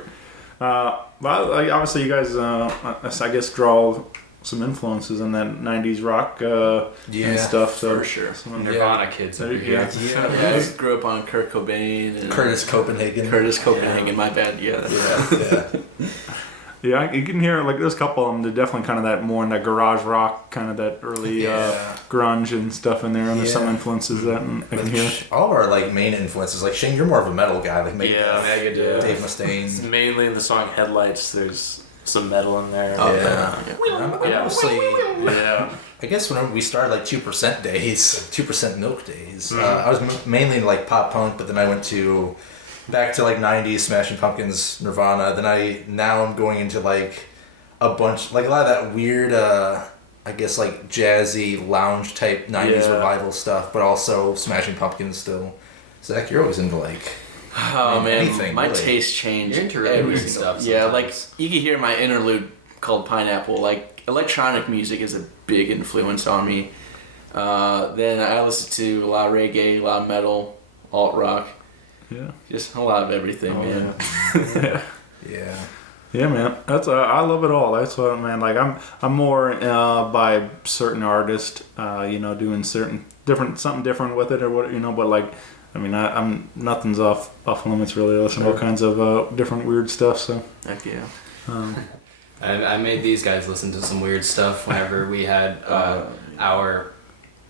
Obviously, you guys, I guess, draw some influences in that '90s rock and stuff. So for sure. Nirvana kids over here. I grew up on Kurt Cobain and Curtis Copenhagen. My bad. Yeah, you can hear there's a couple of them. They're definitely kind of that more in that garage rock, kind of that early grunge and stuff in there. And there's some influences that I can hear. All of our main influences, Shane, you're more of a metal guy, Megadeth, Megadeth, Dave Mustaine. Mainly in the song Headlights. There's some metal in there. I'm mostly, Yeah. I guess when we started like 2% days, 2% milk days, I was mainly into like pop punk, but then I went to back to like 90s Smashing Pumpkins, Nirvana. Then now I'm going into like a bunch, like a lot of that weird, I guess like jazzy lounge type 90s revival stuff, but also Smashing Pumpkins still. Zach, you're always into like anything, my really. taste changed. You're into really weird stuff Yeah, sometimes. like you can hear my interlude called Pineapple. Like electronic music is a big influence on me. Then I listen to a lot of reggae, a lot of metal, alt rock. Yeah. Just a lot of everything, man. Yeah. Yeah, man. That's I love it all. That's what, man. Like I'm more by certain artists, doing something different with it or what, But like, I mean, I'm nothing's off limits really. I listen to all kinds of different weird stuff. So. Heck yeah. I made these guys listen to some weird stuff whenever we had our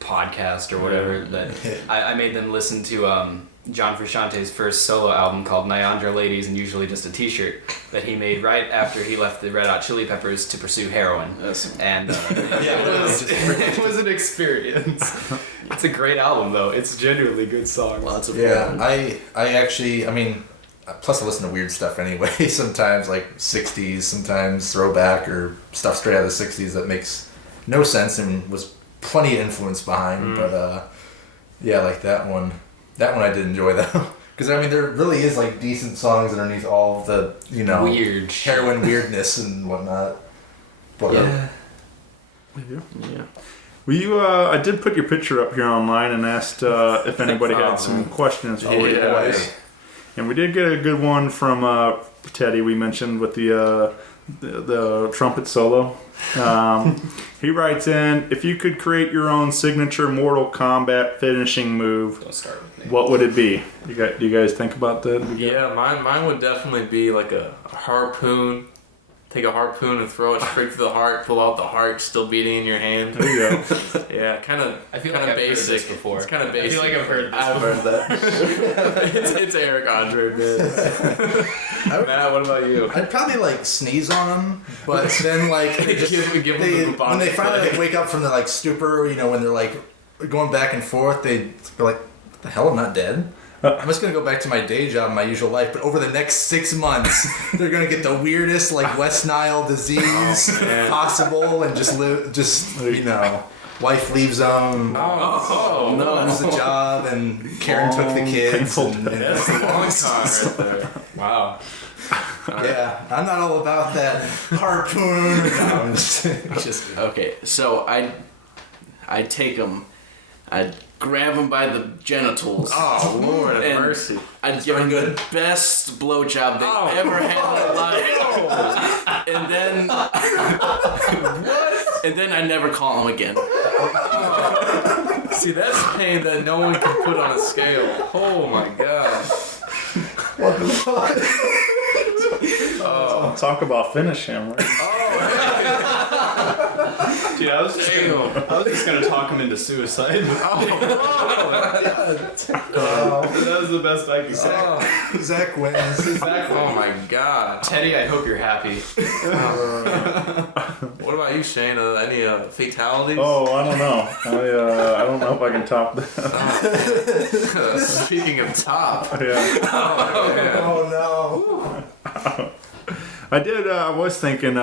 podcast or whatever. That I made them listen to John Frusciante's first solo album called Nyandra Ladies and Usually Just a T-Shirt that he made right after he left the Red Hot Chili Peppers to pursue heroin. And it was an experience. It's a great album though. It's genuinely good songs. Lots of I actually, I mean, plus I listen to weird stuff anyway. Sometimes like 60s, sometimes throwback or stuff straight out of the 60s that makes no sense and was plenty of influence behind. But like that one I did enjoy though. Because I mean, there really is like decent songs underneath all of the weird heroin weirdness and whatnot. But, yeah. Well, you, I did put your picture up here online and asked if anybody had some questions for you guys. And we did get a good one from Teddy. We mentioned with the trumpet solo. He writes in, if you could create your own signature Mortal Kombat finishing move, what would it be? Do you guys think about that? Yeah, mine would definitely be like a harpoon. Take a harpoon and throw it straight through the heart. Pull out the heart, still beating in your hand. There you go. Yeah, kind of. I feel kind like of I've basic. heard this before. It's kind of basic. I feel like I've heard this. I've heard that. it's Eric Andre bits. Matt, what about you? I'd probably like sneeze on them, but then like they just, give them the when they finally like wake up from the like stupor, when they're like going back and forth, they're like, "What the hell? I'm not dead." I'm just gonna go back to my day job, my usual life. But over the next 6 months, they're gonna get the weirdest like West Nile disease possible, and just live, wife leaves them. Lose the job, and Karen took the kids. That's a long time right there. Wow. Yeah, I'm not all about that harpoon. No, I'm just okay. So I'd take them. I'd grab them by the genitals. Oh, Lord have mercy. I'd give them the best blowjob they ever had in their life. And then... what? And then I'd never call them again. See, that's pain that no one can put on a scale. Oh, my God. What the fuck? Talk about finish him, right? Dude, I was just gonna talk him into suicide. That was the best I could say. Zach wins. Oh my God. Teddy, I hope you're happy. What about you, Shane? Any fatalities? Oh, I don't know. I don't know if I can top that. Speaking of top. Yeah. Oh no. I did. I was thinking.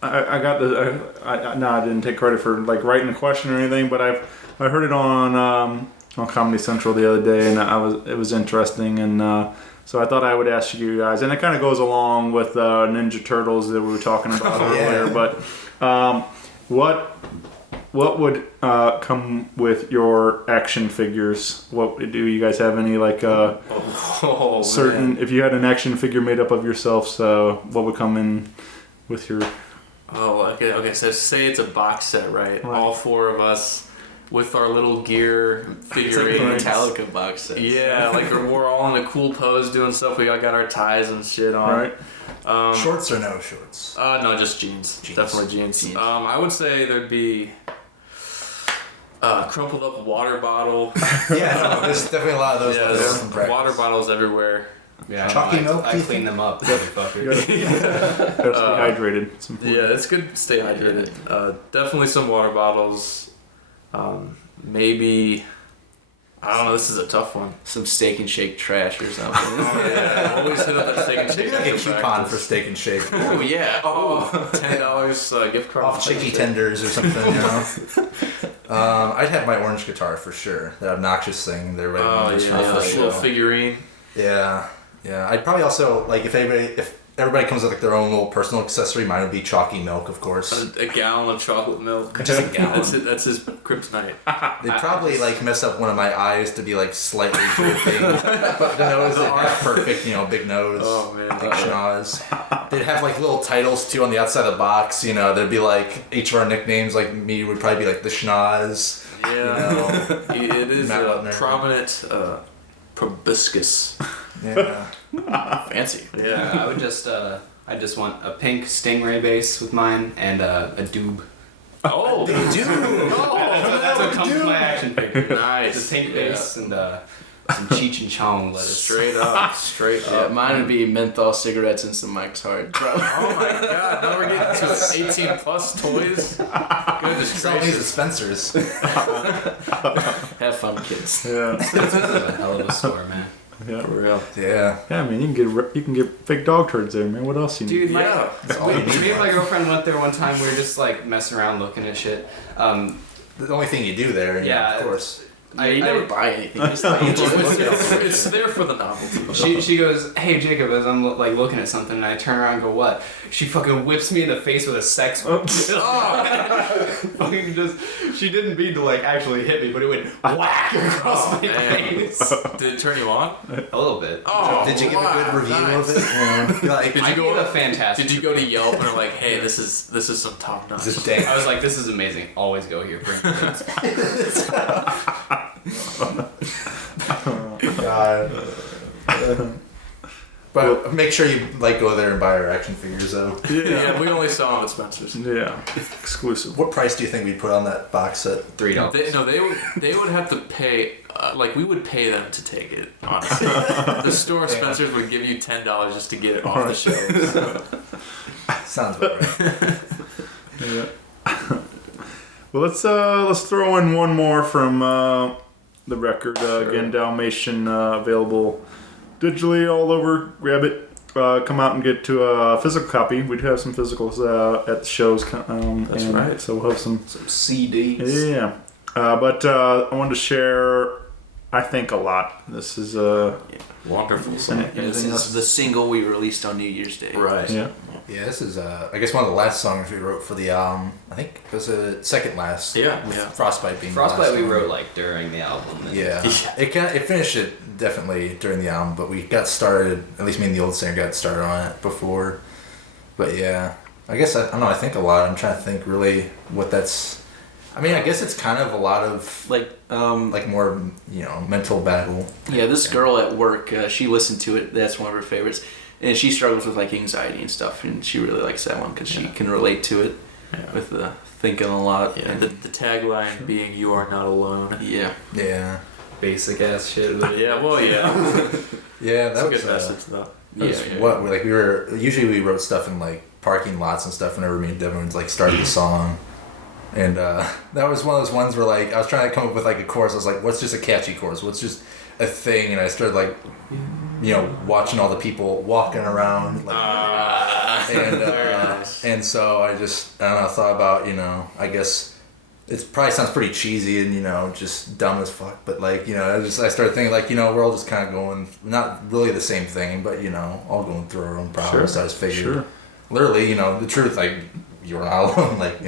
I got the. I didn't take credit for like writing the question or anything, but I heard it on Comedy Central the other day, and it was interesting, and so I thought I would ask you guys, and it kind of goes along with Ninja Turtles that we were talking about earlier. But what would come with your action figures? What do you guys have any like certain? Man. If you had an action figure made up of yourself, so what would come in with your? Oh, okay. So say it's a box set, right? All four of us with our little gear figurines. It's like the Metallica box set. Yeah, like we're all in a cool pose doing stuff. We got our ties and shit on. Right. Shorts or no shorts? No, just jeans. Definitely jeans. I would say there'd be crumpled up water bottle. Yeah, there's definitely a lot of those. Yeah, there's water bottles everywhere. Yeah, Chalky milk, do I you clean think? them up, motherfucker. Gotta stay hydrated. It's important. Yeah, it's good to stay hydrated. Definitely some water bottles. Maybe, I don't know, this is a tough one. Some Steak and Shake trash or something. Always hit up that steak and shake. Maybe like a after coupon for practice. Steak and Shake. Oh yeah. Oh, $10 gift card. Off chicky tenders or something, you know. I'd have my orange guitar for sure. That obnoxious thing that everybody Oh remembers yeah, from the that first little show. figurine. Yeah. I'd probably also like if everybody comes with like their own little personal accessory. Mine would be chalky milk, of course. A gallon of chocolate milk. Just a gallon. That's his kryptonite. They'd probably like mess up one of my eyes to be like slightly drooping, but the nose is perfect. You know, big nose, Oh, man. big schnoz. They'd have like little titles too on the outside of the box. You know, there'd be like each of our nicknames. Like me would probably be like the schnoz. Yeah, You know, it is Matt a Webner. prominent proboscis. Yeah. Fancy. Yeah, I just want a pink Stingray bass with mine and a doob. Oh, Dude. That's what comes with my action figure. nice. Just pink bass and some Cheech and Chong lettuce. Straight up, straight Yeah, up. mine would be menthol cigarettes and some Mike's Hard. Oh my god, now we're getting to 18 plus toys. Goodness Sell these at gracious. Spencer's. Have fun, kids. Yeah. It's a hell of a store, man. Yeah. For real. Yeah. Yeah, man, you can get fake dog turds there, man. What else you need? Dude, Yeah. all you need. me and my girlfriend went there one time. We were just like messing around looking at shit. The only thing you do there, Yeah, of course. You never buy anything. You just like, It's there for the novelty. She goes, "Hey Jacob," as I'm like looking at something, and I turn around and go, "What?" She fucking whips me in the face with a sex whip. Fucking just, she didn't mean to like actually hit me, but it went whack across my face. Did it turn you on? A little bit. Oh, Did you give a good review of it? Yeah. You're like, Did I you gave go? a fantastic. Did you go to Yelp and are like, hey, this is some top notch? this is dank. I was like, "This is amazing. Always go here. Bring things." God. But make sure you like go there and buy our action figures though. Yeah, we only saw them at Spencer's. Yeah, exclusive. What price do you think we'd put on that box set? $3. They would have to pay. Like we would pay them to take it. Honestly, the store at Spencer's would give you $10 just to get it off the shelves. Sounds about right. Yeah. Well, let's throw in one more from the record. Again, Dalmatian available digitally all over. Grab it. Come out and get to a physical copy. We'd have some physicals at the shows. That's right. So we'll have some CDs. Yeah. But I wanted to share, I think, a lot. This is Wonderful song. This is the single we released on New Year's Day. Right. Yeah. Yeah, this is I guess one of the last songs we wrote for the album. I think it was the second last. Yeah, with yeah. Frostbite being the Frostbite last we one. wrote like during the album. And Yeah. Yeah. It finished it definitely during the album, but we got started. At least me and the old singer got started on it before. But yeah, I guess I don't know. I think a lot. I'm trying to think really what that's. I mean, I guess it's kind of a lot of Like, like more mental battle. yeah, this girl at work, she listened to it. That's one of her favorites. And she struggles with like anxiety and stuff, and she really likes that one because she can relate to it with the thinking a lot. Yeah, And the tagline being "You are not alone." yeah. Yeah. basic ass shit. But Yeah, well, yeah. Yeah, That's that a was good message, though. That was Yeah. what we were usually we wrote stuff in like parking lots and stuff whenever me and Devin like started the song, and that was one of those ones where like I was trying to come up with like a chorus. I was like, what's just a catchy chorus? What's just a thing? And I started like watching all the people walking around like, and so I don't know, thought about I guess. It probably sounds pretty cheesy and just dumb as fuck, but like I started thinking like we're all just kind of going not really the same thing, but all going through our own problems. So I just figured, literally, the truth, like you're not alone, like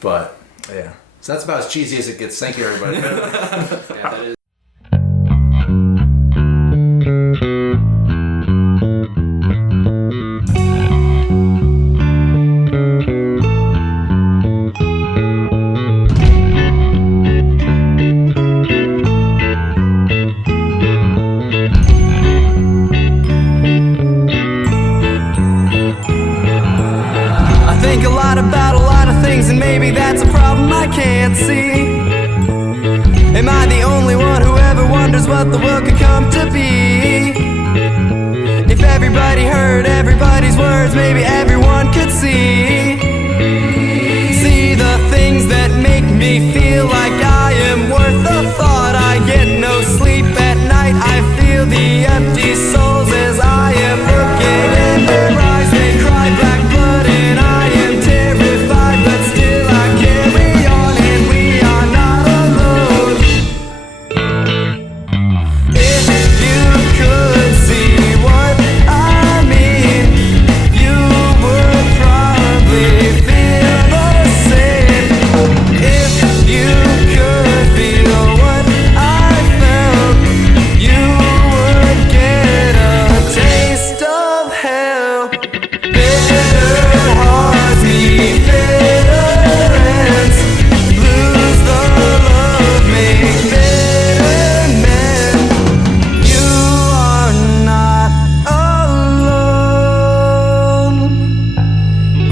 but yeah. So that's about as cheesy as it gets. Thank you, everybody. yeah, that is. I think a lot about a lot of things, and maybe that's a problem I can't see. Am I the only one who ever wonders what the world could come to be? everybody heard everybody's words, maybe everyone could see. See the things that make me feel like I am worth the thought. I get no sleep at night, I feel the empty souls as I am looking in their eyes. They cry black blood and I am terrified, but still I carry on and we are not alone. If you could see what I mean, you would probably feel the same. If you could feel what I felt, you would get a taste of hell. Bitter hearts meet bitter ends, lose the love, make bitter men. You are not alone.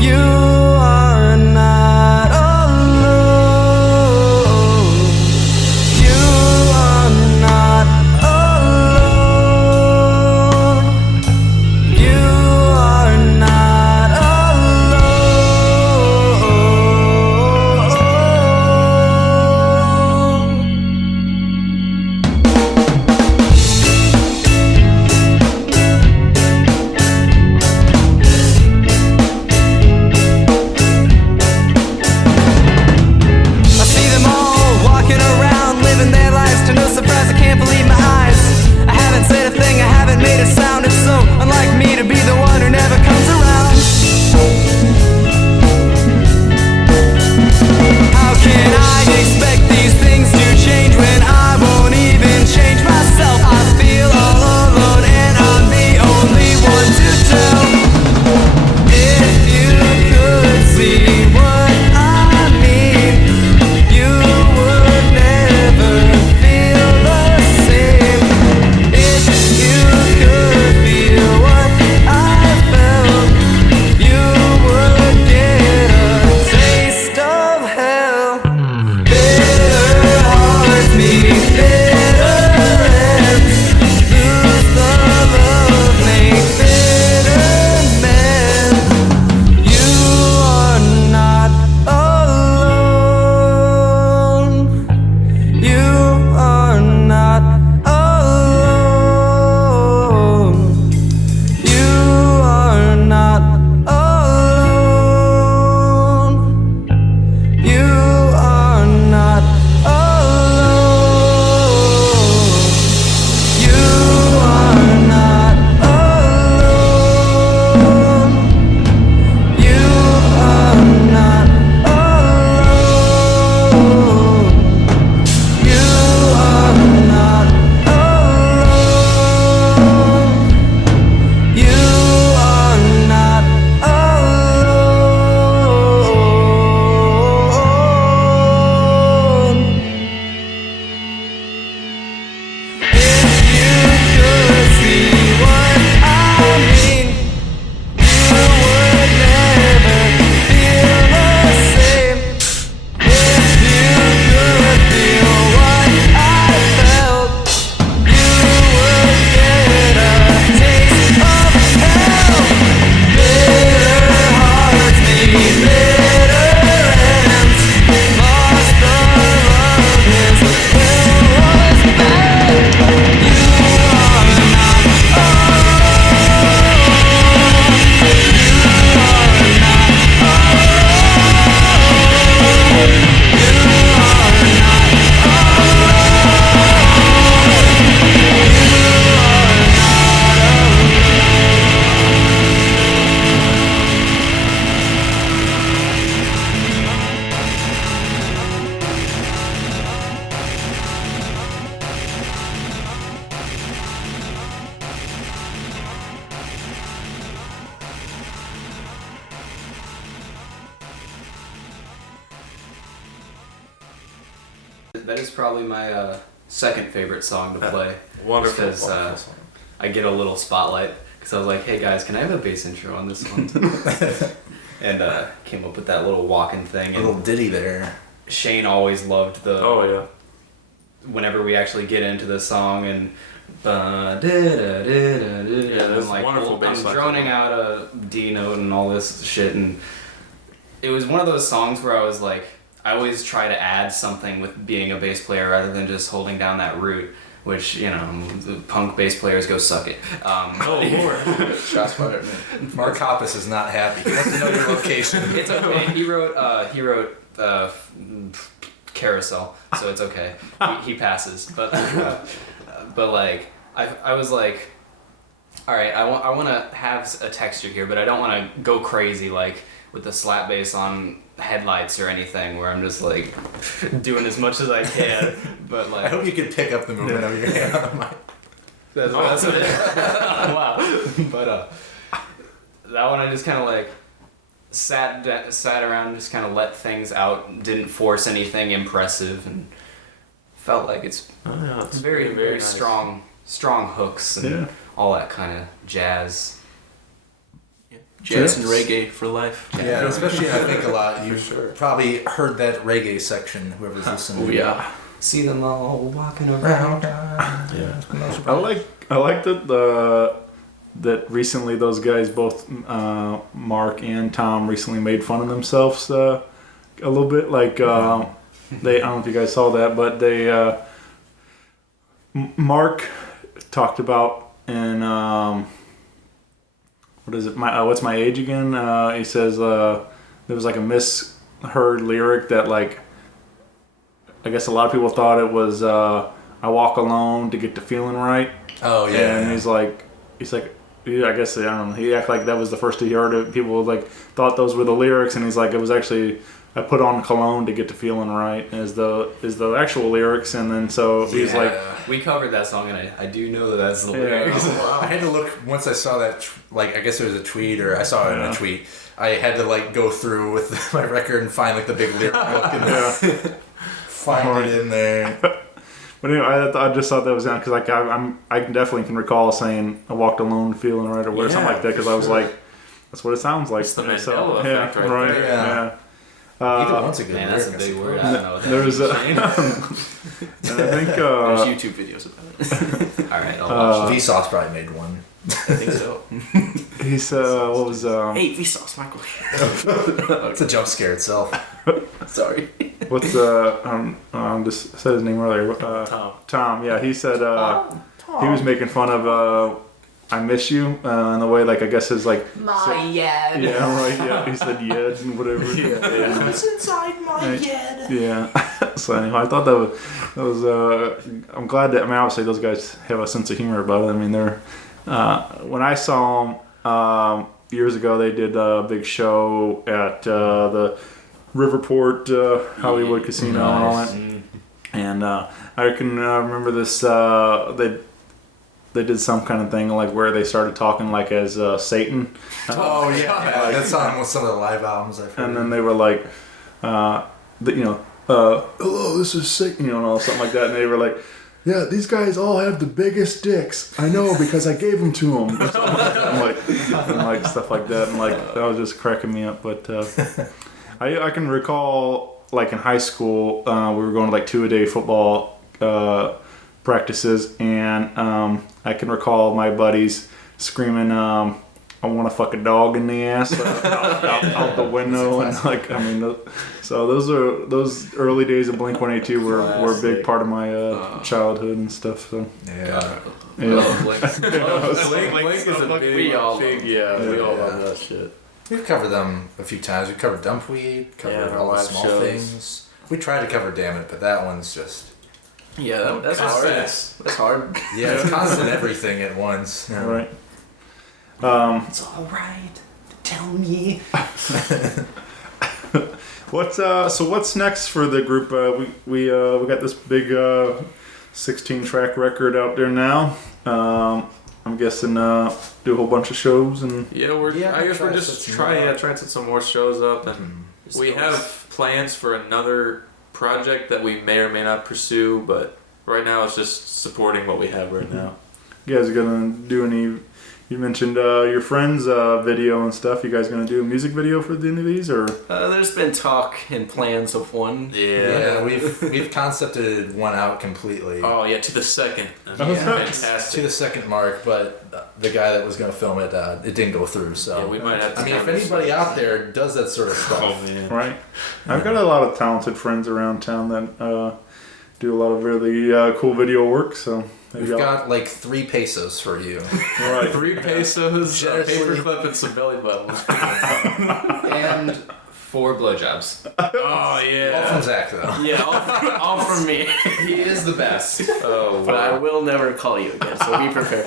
You are not alone. You are not alone. You are not alone. I see them all walking around, living their lives to no surprise. I can't believe my eyes. I haven't said a thing, I haven't made a sound. It's so unlike me to be the one who never comes around. How can I expect these things to change when I won't even change myself? I feel all alone and I'm the only one to tell. If you could see what I mean, you would never feel the same. If you could feel what I felt, you would get a taste of hell. Bitter hearts meet bitter ends, lose the love, make bitter men. You are not alone. You are not alone. You are not alone. You are not alone. You are not alone. You are not alone. You are not alone. You are not alone. If you could see what I mean, you would never feel the same. If you could feel what I felt, you would get a taste of hell. Bitter hearts meet bitter ends, lost the love is well was bad. You are not That is probably my second favorite song to play. Wonderful. Because I get a little spotlight. Because I was like, hey guys, can I have a bass intro on this one? And came up with that little walking thing. A little ditty there. Shane always loved the Oh yeah. whenever we actually get into the song and there's like wonderful bass I'm line. droning out a D note and all this shit, and it was one of those songs where I was like, I always try to add something with being a bass player rather than just holding down that root, which, you know, the punk bass players go suck it. Oh Lord. Shots fired, man. Mark Hoppus is not happy. He wants to know your location. It's okay. He wrote Carousel, so it's okay. He passes, but like I was like, all right, I want to have a texture here, but I don't want to go crazy like with the slap bass on headlights or anything where I'm just like doing as much as I can. But like, I hope you could pick up the movement of your hand on the mic. that's what it is. Wow. But that one I just kind of like sat around, just kind of let things out, didn't force anything impressive, and felt like it's very nice. strong hooks and all that kind of jazz. Jazz and reggae for life. Yeah, especially I think a lot. You've probably heard that reggae section. Whoever's listening. Oh yeah. See them all walking around. Yeah. I like that recently those guys, both Mark and Tom, recently made fun of themselves a little bit. Like they, I don't know if you guys saw that, but they Mark talked about in what is it? What's my age again? He says there was like a misheard lyric that like I guess a lot of people thought it was I walk alone to get the feeling right. Oh yeah. And he's like, yeah, I guess I don't know. He acted like that was the first he heard it. People like thought those were the lyrics, and he's like, it was actually I put on cologne to get the feeling right is the actual lyrics, and then so he's like, we covered that song, and I do know that that's the lyrics. Wow. I had to look once I saw that. Like I guess it was a tweet, or I saw it in a tweet. I had to like go through with my record and find like the big lyric book and find it in there. But anyway, I just thought that was down because like I definitely can recall saying I walked alone feeling right or something like that because I was like, that's what it sounds like. It's the Mandela effect right there. Yeah. Either one's a good Man, lyric. that's a big word. I don't know what that There's means. and I think There's YouTube videos about it. All right, I'll watch it. Vsauce probably made one. I think so. he said what was Hey, Vsauce, Michael. It's a jump scare itself. Sorry. what's just said his name earlier. Tom. Yeah, he said he was making fun of I miss you in the way like I guess his like yeah. Yeah, right. Yeah, he said yeah and whatever. Yeah. What's inside my head? Yeah. So anyway, I thought that was I'm glad that obviously those guys have a sense of humor about it. I mean they're when I saw them years ago, they did a big show at the Riverport Hollywood Casino and all that. And I can remember this. They did some kind of thing like where they started talking like as Satan. Oh yeah, that's on some of the live albums I've heard. And then they were like, hello, this is Satan, and all something like that. And they were like, yeah, these guys all have the biggest dicks. I know because I gave them to them. and like stuff like that, and like that was just cracking me up. But I can recall like in high school we were going to like 2-a-day football practices, and I can recall my buddies screaming, "I want to fuck a dog in the ass" out the window, and like I mean, so those early days of Blink-182 were a big part of my childhood and stuff. So Yeah. Blink is a big, we all love that shit. We've covered them a few times. We covered Dumpweed, covered all the live small shows. things. We tried to cover Damn It, but that one's just... Yeah, that's hard. That's hard. Yeah, it's constant everything at once. You know? Right. It's all right. Tell me. What's next for the group? We got this big 16-track record out there now. I'm guessing do a whole bunch of shows and I guess we're just trying to set some more shows up, and we have plans for another project that we may or may not pursue, but right now it's just supporting what we have right now. You guys are gonna do any? You mentioned your friend's video and stuff. You guys gonna do a music video for any of these, or? There's been talk and plans of one. Yeah, we've concepted one out completely. Oh yeah, to the second. Fantastic. To the second mark, but the guy that was going to film it, it didn't go through. So yeah, we might have to. I mean, if anybody out there does that sort of stuff, right? I've got a lot of talented friends around town that do a lot of really cool video work. So we've got like 3 pesos for you. Right, 3 pesos, a paperclip, and some belly buttons, and 4 blowjobs. Oh yeah, all from Zach though. Yeah, all from me. He is the best. Oh, wow. But I will never call you again, so be prepared.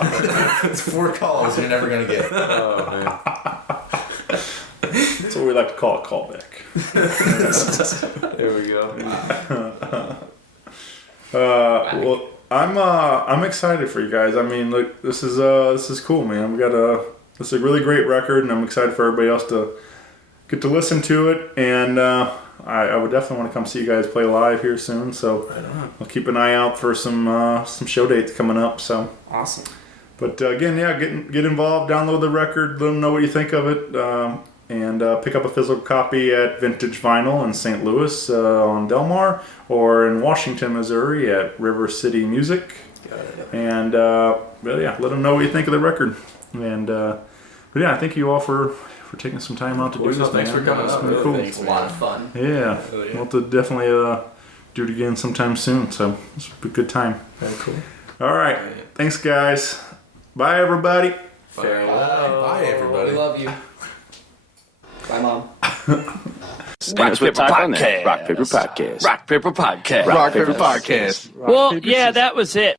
It's 4 calls you're never gonna get. Oh man. That's what we like to call a callback. There we go. Well, I'm excited for you guys. I mean, look, this is cool, man. This is a really great record, and I'm excited for everybody else to get to listen to it. And I would definitely want to come see you guys play live here soon. So I'll keep an eye out for some show dates coming up. So awesome. But again, yeah, get involved, download the record, let them know what you think of it, and pick up a physical copy at Vintage Vinyl in St. Louis on Delmar, or in Washington, Missouri at River City Music. And well, yeah, let them know what you think of the record. And but yeah, thank you all for taking some time out to do this. Thanks for coming It's up. been cool. It's a lot of fun. Yeah, we'll have to definitely do it again sometime soon. So it's a good time. Very cool. All right, thanks guys. Bye everybody. Bye everybody. We love you. Bye, Mom. Rock Paper Podcast. Rock Paper Podcast. Rock Paper Podcast. Rock Paper Podcast. Well, yeah, that was it.